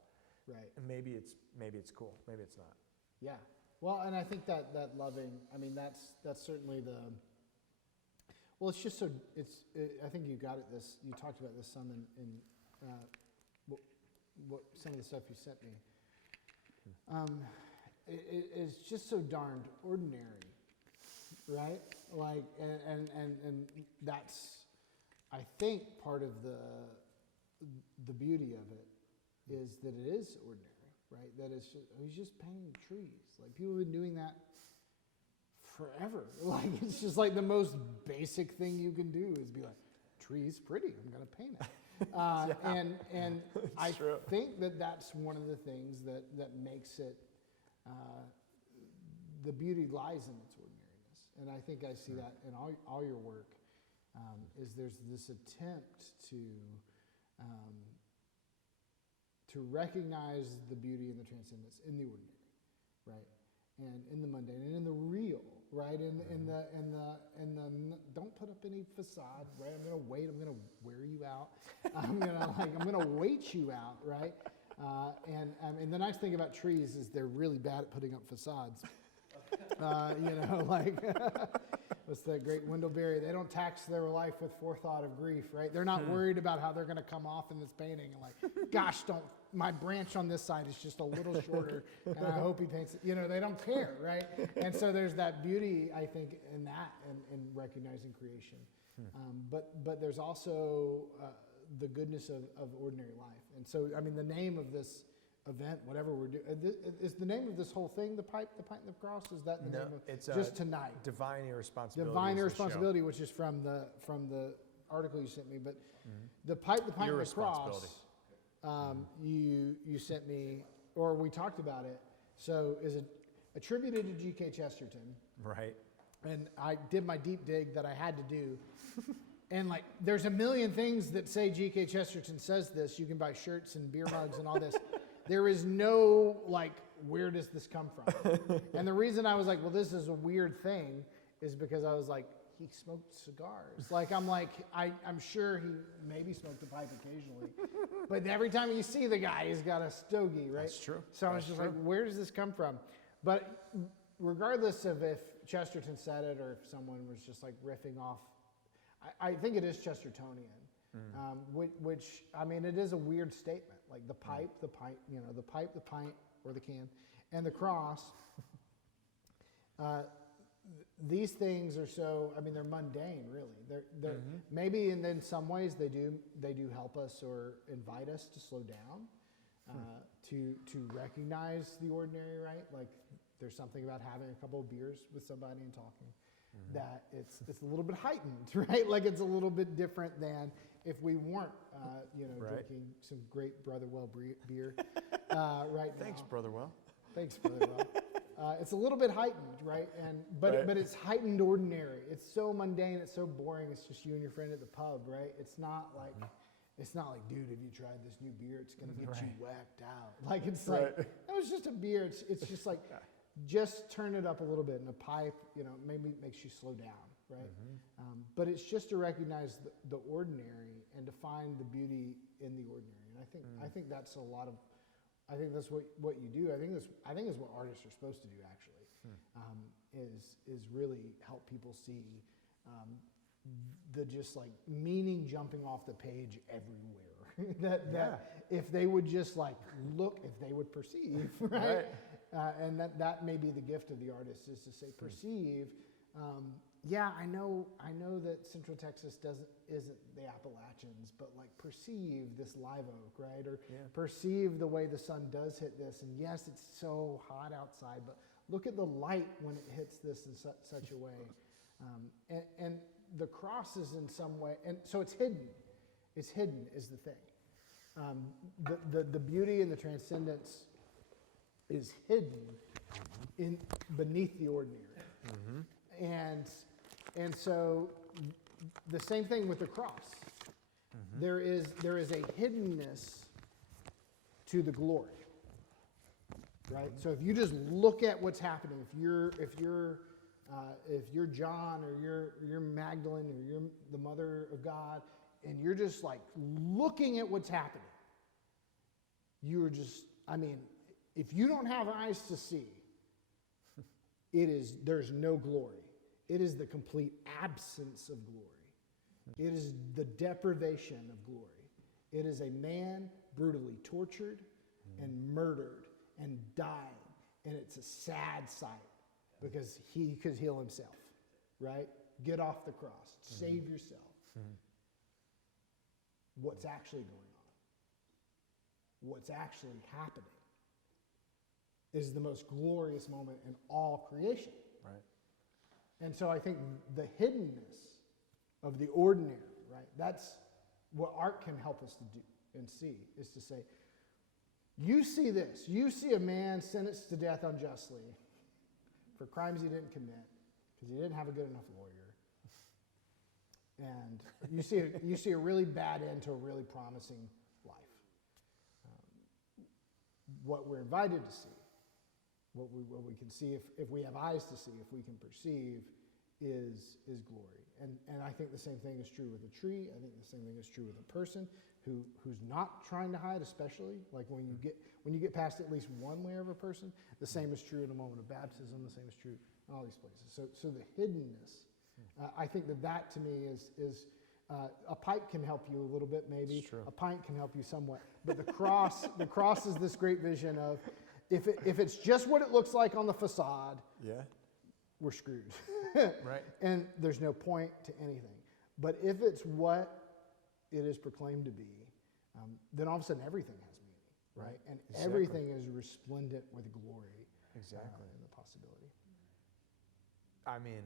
Right. And maybe it's cool, maybe it's not. Yeah. Well, and I think that loving, I mean, that's certainly well, it's just so, I think you got it you talked about this some in what some of the stuff you sent me. It's just so darned ordinary. Right? Like, and that's, I think, part of the beauty of it is that it is ordinary, right? That it's just, he's just painting trees. Like, people have been doing that forever. Like, it's just like the most basic thing you can do is be like, tree's pretty, I'm going to paint it. And I think that's one of the things that makes it, the beauty lies in its ordinary. And I think I see that in all your work, is there's this attempt to recognize the beauty and the transcendence in the ordinary, right? And in the mundane and in the real, right? In the don't put up any facade, right? I'm gonna wait. I'm gonna wear you out. I'm gonna wait you out, right? And the nice thing about trees is they're really bad at putting up facades. Like what's the great Wendellberry? They don't tax their life with forethought of grief, right? They're not worried about how they're going to come off in this painting. And like, gosh, my branch on this side is just a little shorter, and I hope he paints it. They don't care, right? And so there's that beauty, I think, in that, in recognizing creation. But there's also the goodness of ordinary life. And so, I mean, the name of this event, whatever we're doing, is the name of this whole thing the Pint and the Cross? Is that the name of it's just tonight? Divine Irresponsibility. Divine Irresponsibility, which is from the article you sent me. But the Pint and the Cross, you sent me, or we talked about it. So is it attributed to G.K. Chesterton? Right. And I did my deep dig that I had to do. And like, there's a million things that say G.K. Chesterton says this. You can buy shirts and beer mugs and all this. There is no, like, where does this come from? And the reason I was like, well, this is a weird thing is because I was like, he smoked cigars. Like, I'm sure he maybe smoked a pipe occasionally. But every time you see the guy, he's got a stogie, right? That's true. So I was just like, where does this come from? But regardless of if Chesterton said it or if someone was just like riffing off, I think it is Chestertonian. Which, I mean, it is a weird statement. Like the pipe, the pint, the pipe, the pint, or the can, and the cross. These things are so, I mean, they're mundane, really. They're maybe in some ways they do help us or invite us to slow down, to recognize the ordinary, right? Like there's something about having a couple of beers with somebody and talking. That it's a little bit heightened, right? Like it's a little bit different than if we weren't, drinking some great Brotherwell beer right now. Thanks, Brotherwell. Thanks, Brotherwell. It's a little bit heightened, right? But it's heightened ordinary. It's so mundane. It's so boring. It's just you and your friend at the pub, right? It's not like, dude, have you tried this new beer? It's going to get you whacked out. Like it's like that was just a beer. It's just like. Just turn it up a little bit in a pipe, maybe it makes you slow down, right? But it's just to recognize the ordinary and to find the beauty in the ordinary. And I think that's a lot of, I think that's what you do. I think is what artists are supposed to do actually, is really help people see the just like meaning jumping off the page everywhere. that if they would just like look, if they would perceive, right? And that may be the gift of the artist is to say perceive. I know that Central Texas isn't the Appalachians, but like perceive this live oak, right? Or perceive the way the sun does hit this. And yes, it's so hot outside, but look at the light when it hits this in such a way. And the cross is in some way, and so it's hidden. It's hidden is the thing. The beauty and the transcendence is hidden beneath the ordinary. And so the same thing with the cross. There is a hiddenness to the glory. Right? So if you just look at what's happening, if you're John or you're Magdalene or you're the Mother of God, and you're just like looking at what's happening, you're just, I mean, if you don't have eyes to see, there's no glory. It is the complete absence of glory. It is the deprivation of glory. It is a man brutally tortured and murdered and dying. And it's a sad sight because he could heal himself, right? Get off the cross. Save yourself. What's actually going on? What's actually happening is the most glorious moment in all creation. Right. And so I think the hiddenness of the ordinary, right? That's what art can help us to do and see, is to say, you see this. You see a man sentenced to death unjustly for crimes he didn't commit because he didn't have a good enough lawyer. And you see a really bad end to a really promising life. What we're invited to see, what we can see if we have eyes to see, if we can perceive, is glory. And I think the same thing is true with a tree. I think the same thing is true with a person who's not trying to hide, especially like when you get past at least one layer of a person. The same is true in a moment of baptism. The same is true in all these places. So the hiddenness, I think that to me is a pipe can help you a little bit, maybe. It's true. A pint can help you somewhat, but the cross is this great vision of if it's just what it looks like on the facade, we're screwed. Right. And there's no point to anything. But if it's what it is proclaimed to be, then all of a sudden everything has meaning, right? And Exactly. everything is resplendent with glory. Exactly. And the possibility. I mean,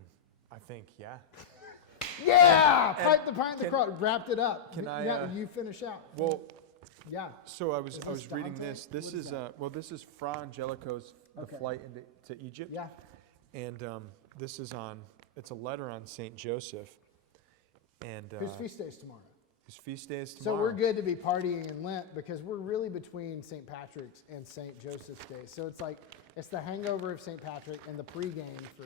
I think, yeah. Yeah! And Pipe the pint the cross. Wrapped it up. Can I, Now you finish out. Well, yeah. so I was Is I this was reading Dante? this. This What is is that? this is Fra Angelico's The Okay. Flight to Egypt. Yeah. And this is it's a letter on Saint Joseph. And Whose feast day is tomorrow? his feast day is So tomorrow. we're good to be partying in Lent because we're really between St. Patrick's and St. Joseph's Day. So it's the hangover of St. Patrick and the pregame for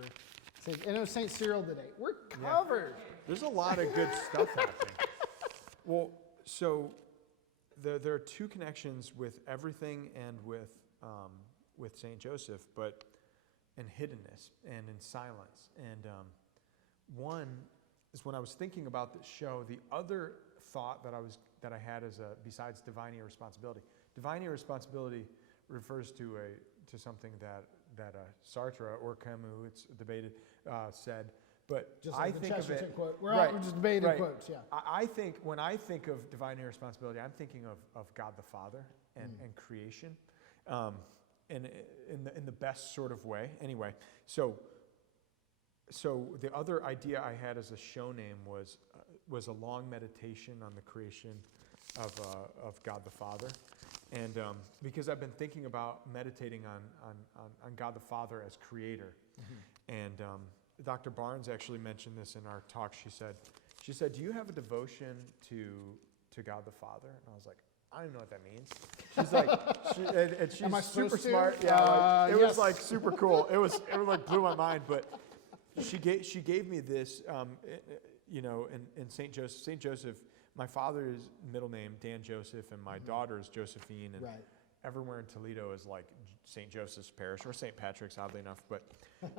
and it was St. Cyril today. We're covered. There's a lot of good stuff happening. Well, so there are two connections with everything and with Saint Joseph, but in hiddenness and in silence. And one is when I was thinking about this show, the other thought that I had besides divine irresponsibility. Divine irresponsibility refers to something that Sartre or Camus, it's debated, said. But Just I like the think of Chesterton it. quote. We're just debating right. quotes, yeah. I think when I think of divine irresponsibility, I'm thinking of God the Father and creation, and in the best sort of way. Anyway, so the other idea I had as a show name was a long meditation on the creation of God the Father, and because I've been thinking about meditating on God the Father as Creator, and Dr. Barnes actually mentioned this in our talk. She said, "Do you have a devotion to God the Father?" And I was like, "I don't even know what that means." She's like, and Am I she's super supposed to? smart. Yeah, it was Yes. like super cool. It was like blew my mind. But she gave me this, in Saint Joseph. Saint Joseph, my father's middle name Dan Joseph, and my daughter is Josephine, and Right. everywhere in Toledo is like St. Joseph's Parish or St. Patrick's, oddly enough. But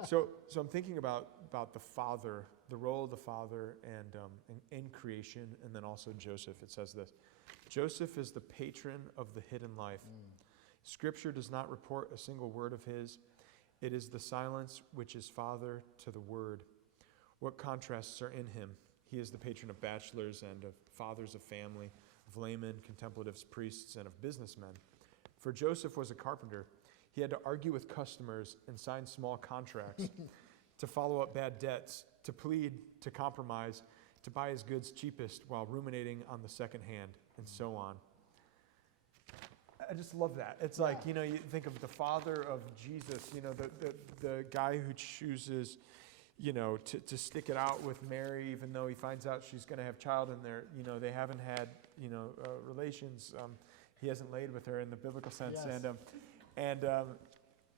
so I'm thinking about the Father, the role of the Father, and in creation, and then also Joseph. It says this: Joseph is the patron of the hidden life. Scripture does not report a single word of his. It is the silence which is father to the word. What contrasts are in him? He is the patron of bachelors and of fathers of family, of laymen, contemplatives, priests, and of businessmen. For Joseph was a carpenter. He had to argue with customers and sign small contracts, to follow up bad debts, to plead, to compromise, to buy his goods cheapest while ruminating on the second hand, and so on. I just love that. It's like, you think of the father of Jesus, the guy who chooses, to stick it out with Mary, even though he finds out she's going to have child and they haven't had, relations. He hasn't laid with her in the biblical sense. Yes.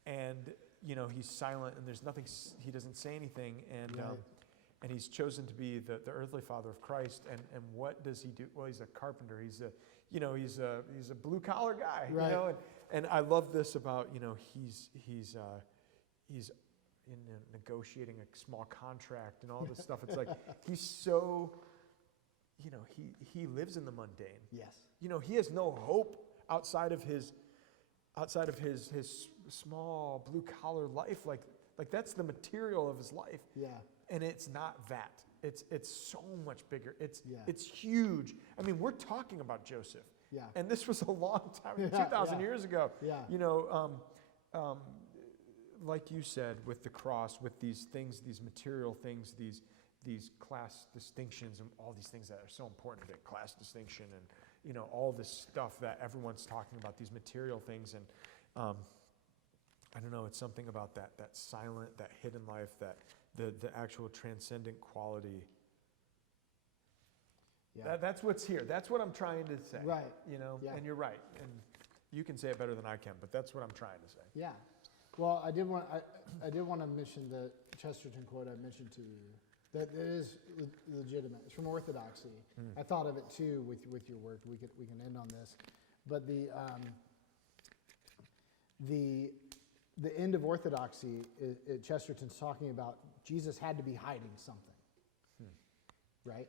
And he's silent and there's nothing, he doesn't say anything. And, Right. And he's chosen to be the earthly father of Christ. And what does he do? Well, he's a carpenter. He's a blue collar guy, Right. And I love this about, he's negotiating a small contract and all this stuff. It's like, he's so, he lives in the mundane. Yes. He has no hope outside of his small blue collar life. Like that's the material of his life. Yeah. And it's not that. It's so much bigger. It's Yeah. huge. I mean, we're talking about Joseph. Yeah. And this was a long time, Yeah, 2,000 yeah. years ago. Yeah. Like you said, with the cross, with these things, these material things, these class distinctions, and all these things that are so important today, class distinction, and all this stuff that everyone's talking about, these material things, and I don't know, it's something about that silent, that hidden life, that the actual transcendent quality. Yeah. That's what's here. That's what I'm trying to say. Right. Yeah. And you're right. And you can say it better than I can, but that's what I'm trying to say. Yeah. Well, I did want to mention the Chesterton quote I mentioned to you That is legitimate. It's from Orthodoxy. I thought of it too with your work. We can end on this, but the end of Orthodoxy, Chesterton's talking about Jesus had to be hiding something, right?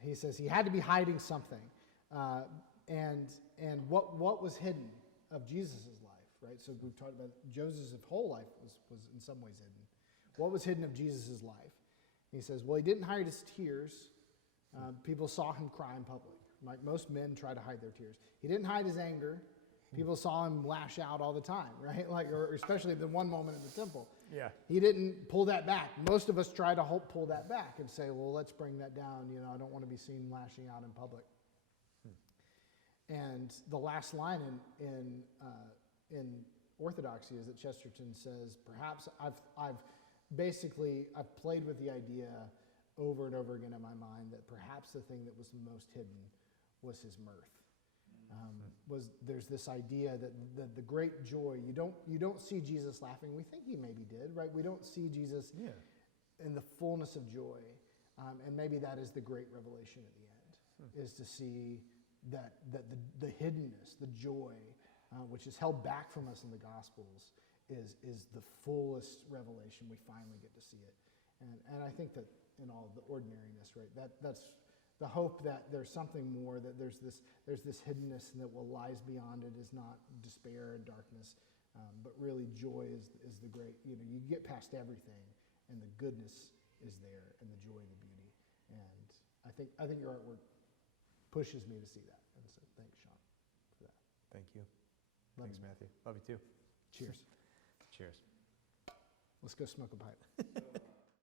He says he had to be hiding something, and what was hidden of Jesus' life, right? So we've talked about Joseph's whole life was in some ways hidden. What was hidden of Jesus' life? He says, well, he didn't hide his tears. People saw him cry in public. Like most men try to hide their tears. He didn't hide his anger. People saw him lash out all the time, right? Like, or especially the one moment in the temple. Yeah. He didn't pull that back. Most of us try to pull that back and say, well, let's bring that down. You know, I don't want to be seen lashing out in public. And the last line in Orthodoxy is that Chesterton says, perhaps I've played with the idea over and over again in my mind that perhaps the thing that was the most hidden was his mirth. There's this idea that the great joy, you don't see Jesus laughing. We think he maybe did, right? We don't see Jesus in the fullness of joy. And maybe that is the great revelation at the end, is to see that the hiddenness, the joy, which is held back from us in the Gospels, is the fullest revelation. We finally get to see it. And I think that in all the ordinariness, right, that's the hope that there's something more, that there's this hiddenness, and that what lies beyond it is not despair and darkness, but really joy is the great, you get past everything, and the goodness is there, and the joy and the beauty. And I think your artwork pushes me to see that. And so thanks, Sean, for that. Thank you. Love Thanks, you. Matthew. Love you too. Cheers. Cheers. Let's go smoke a pipe.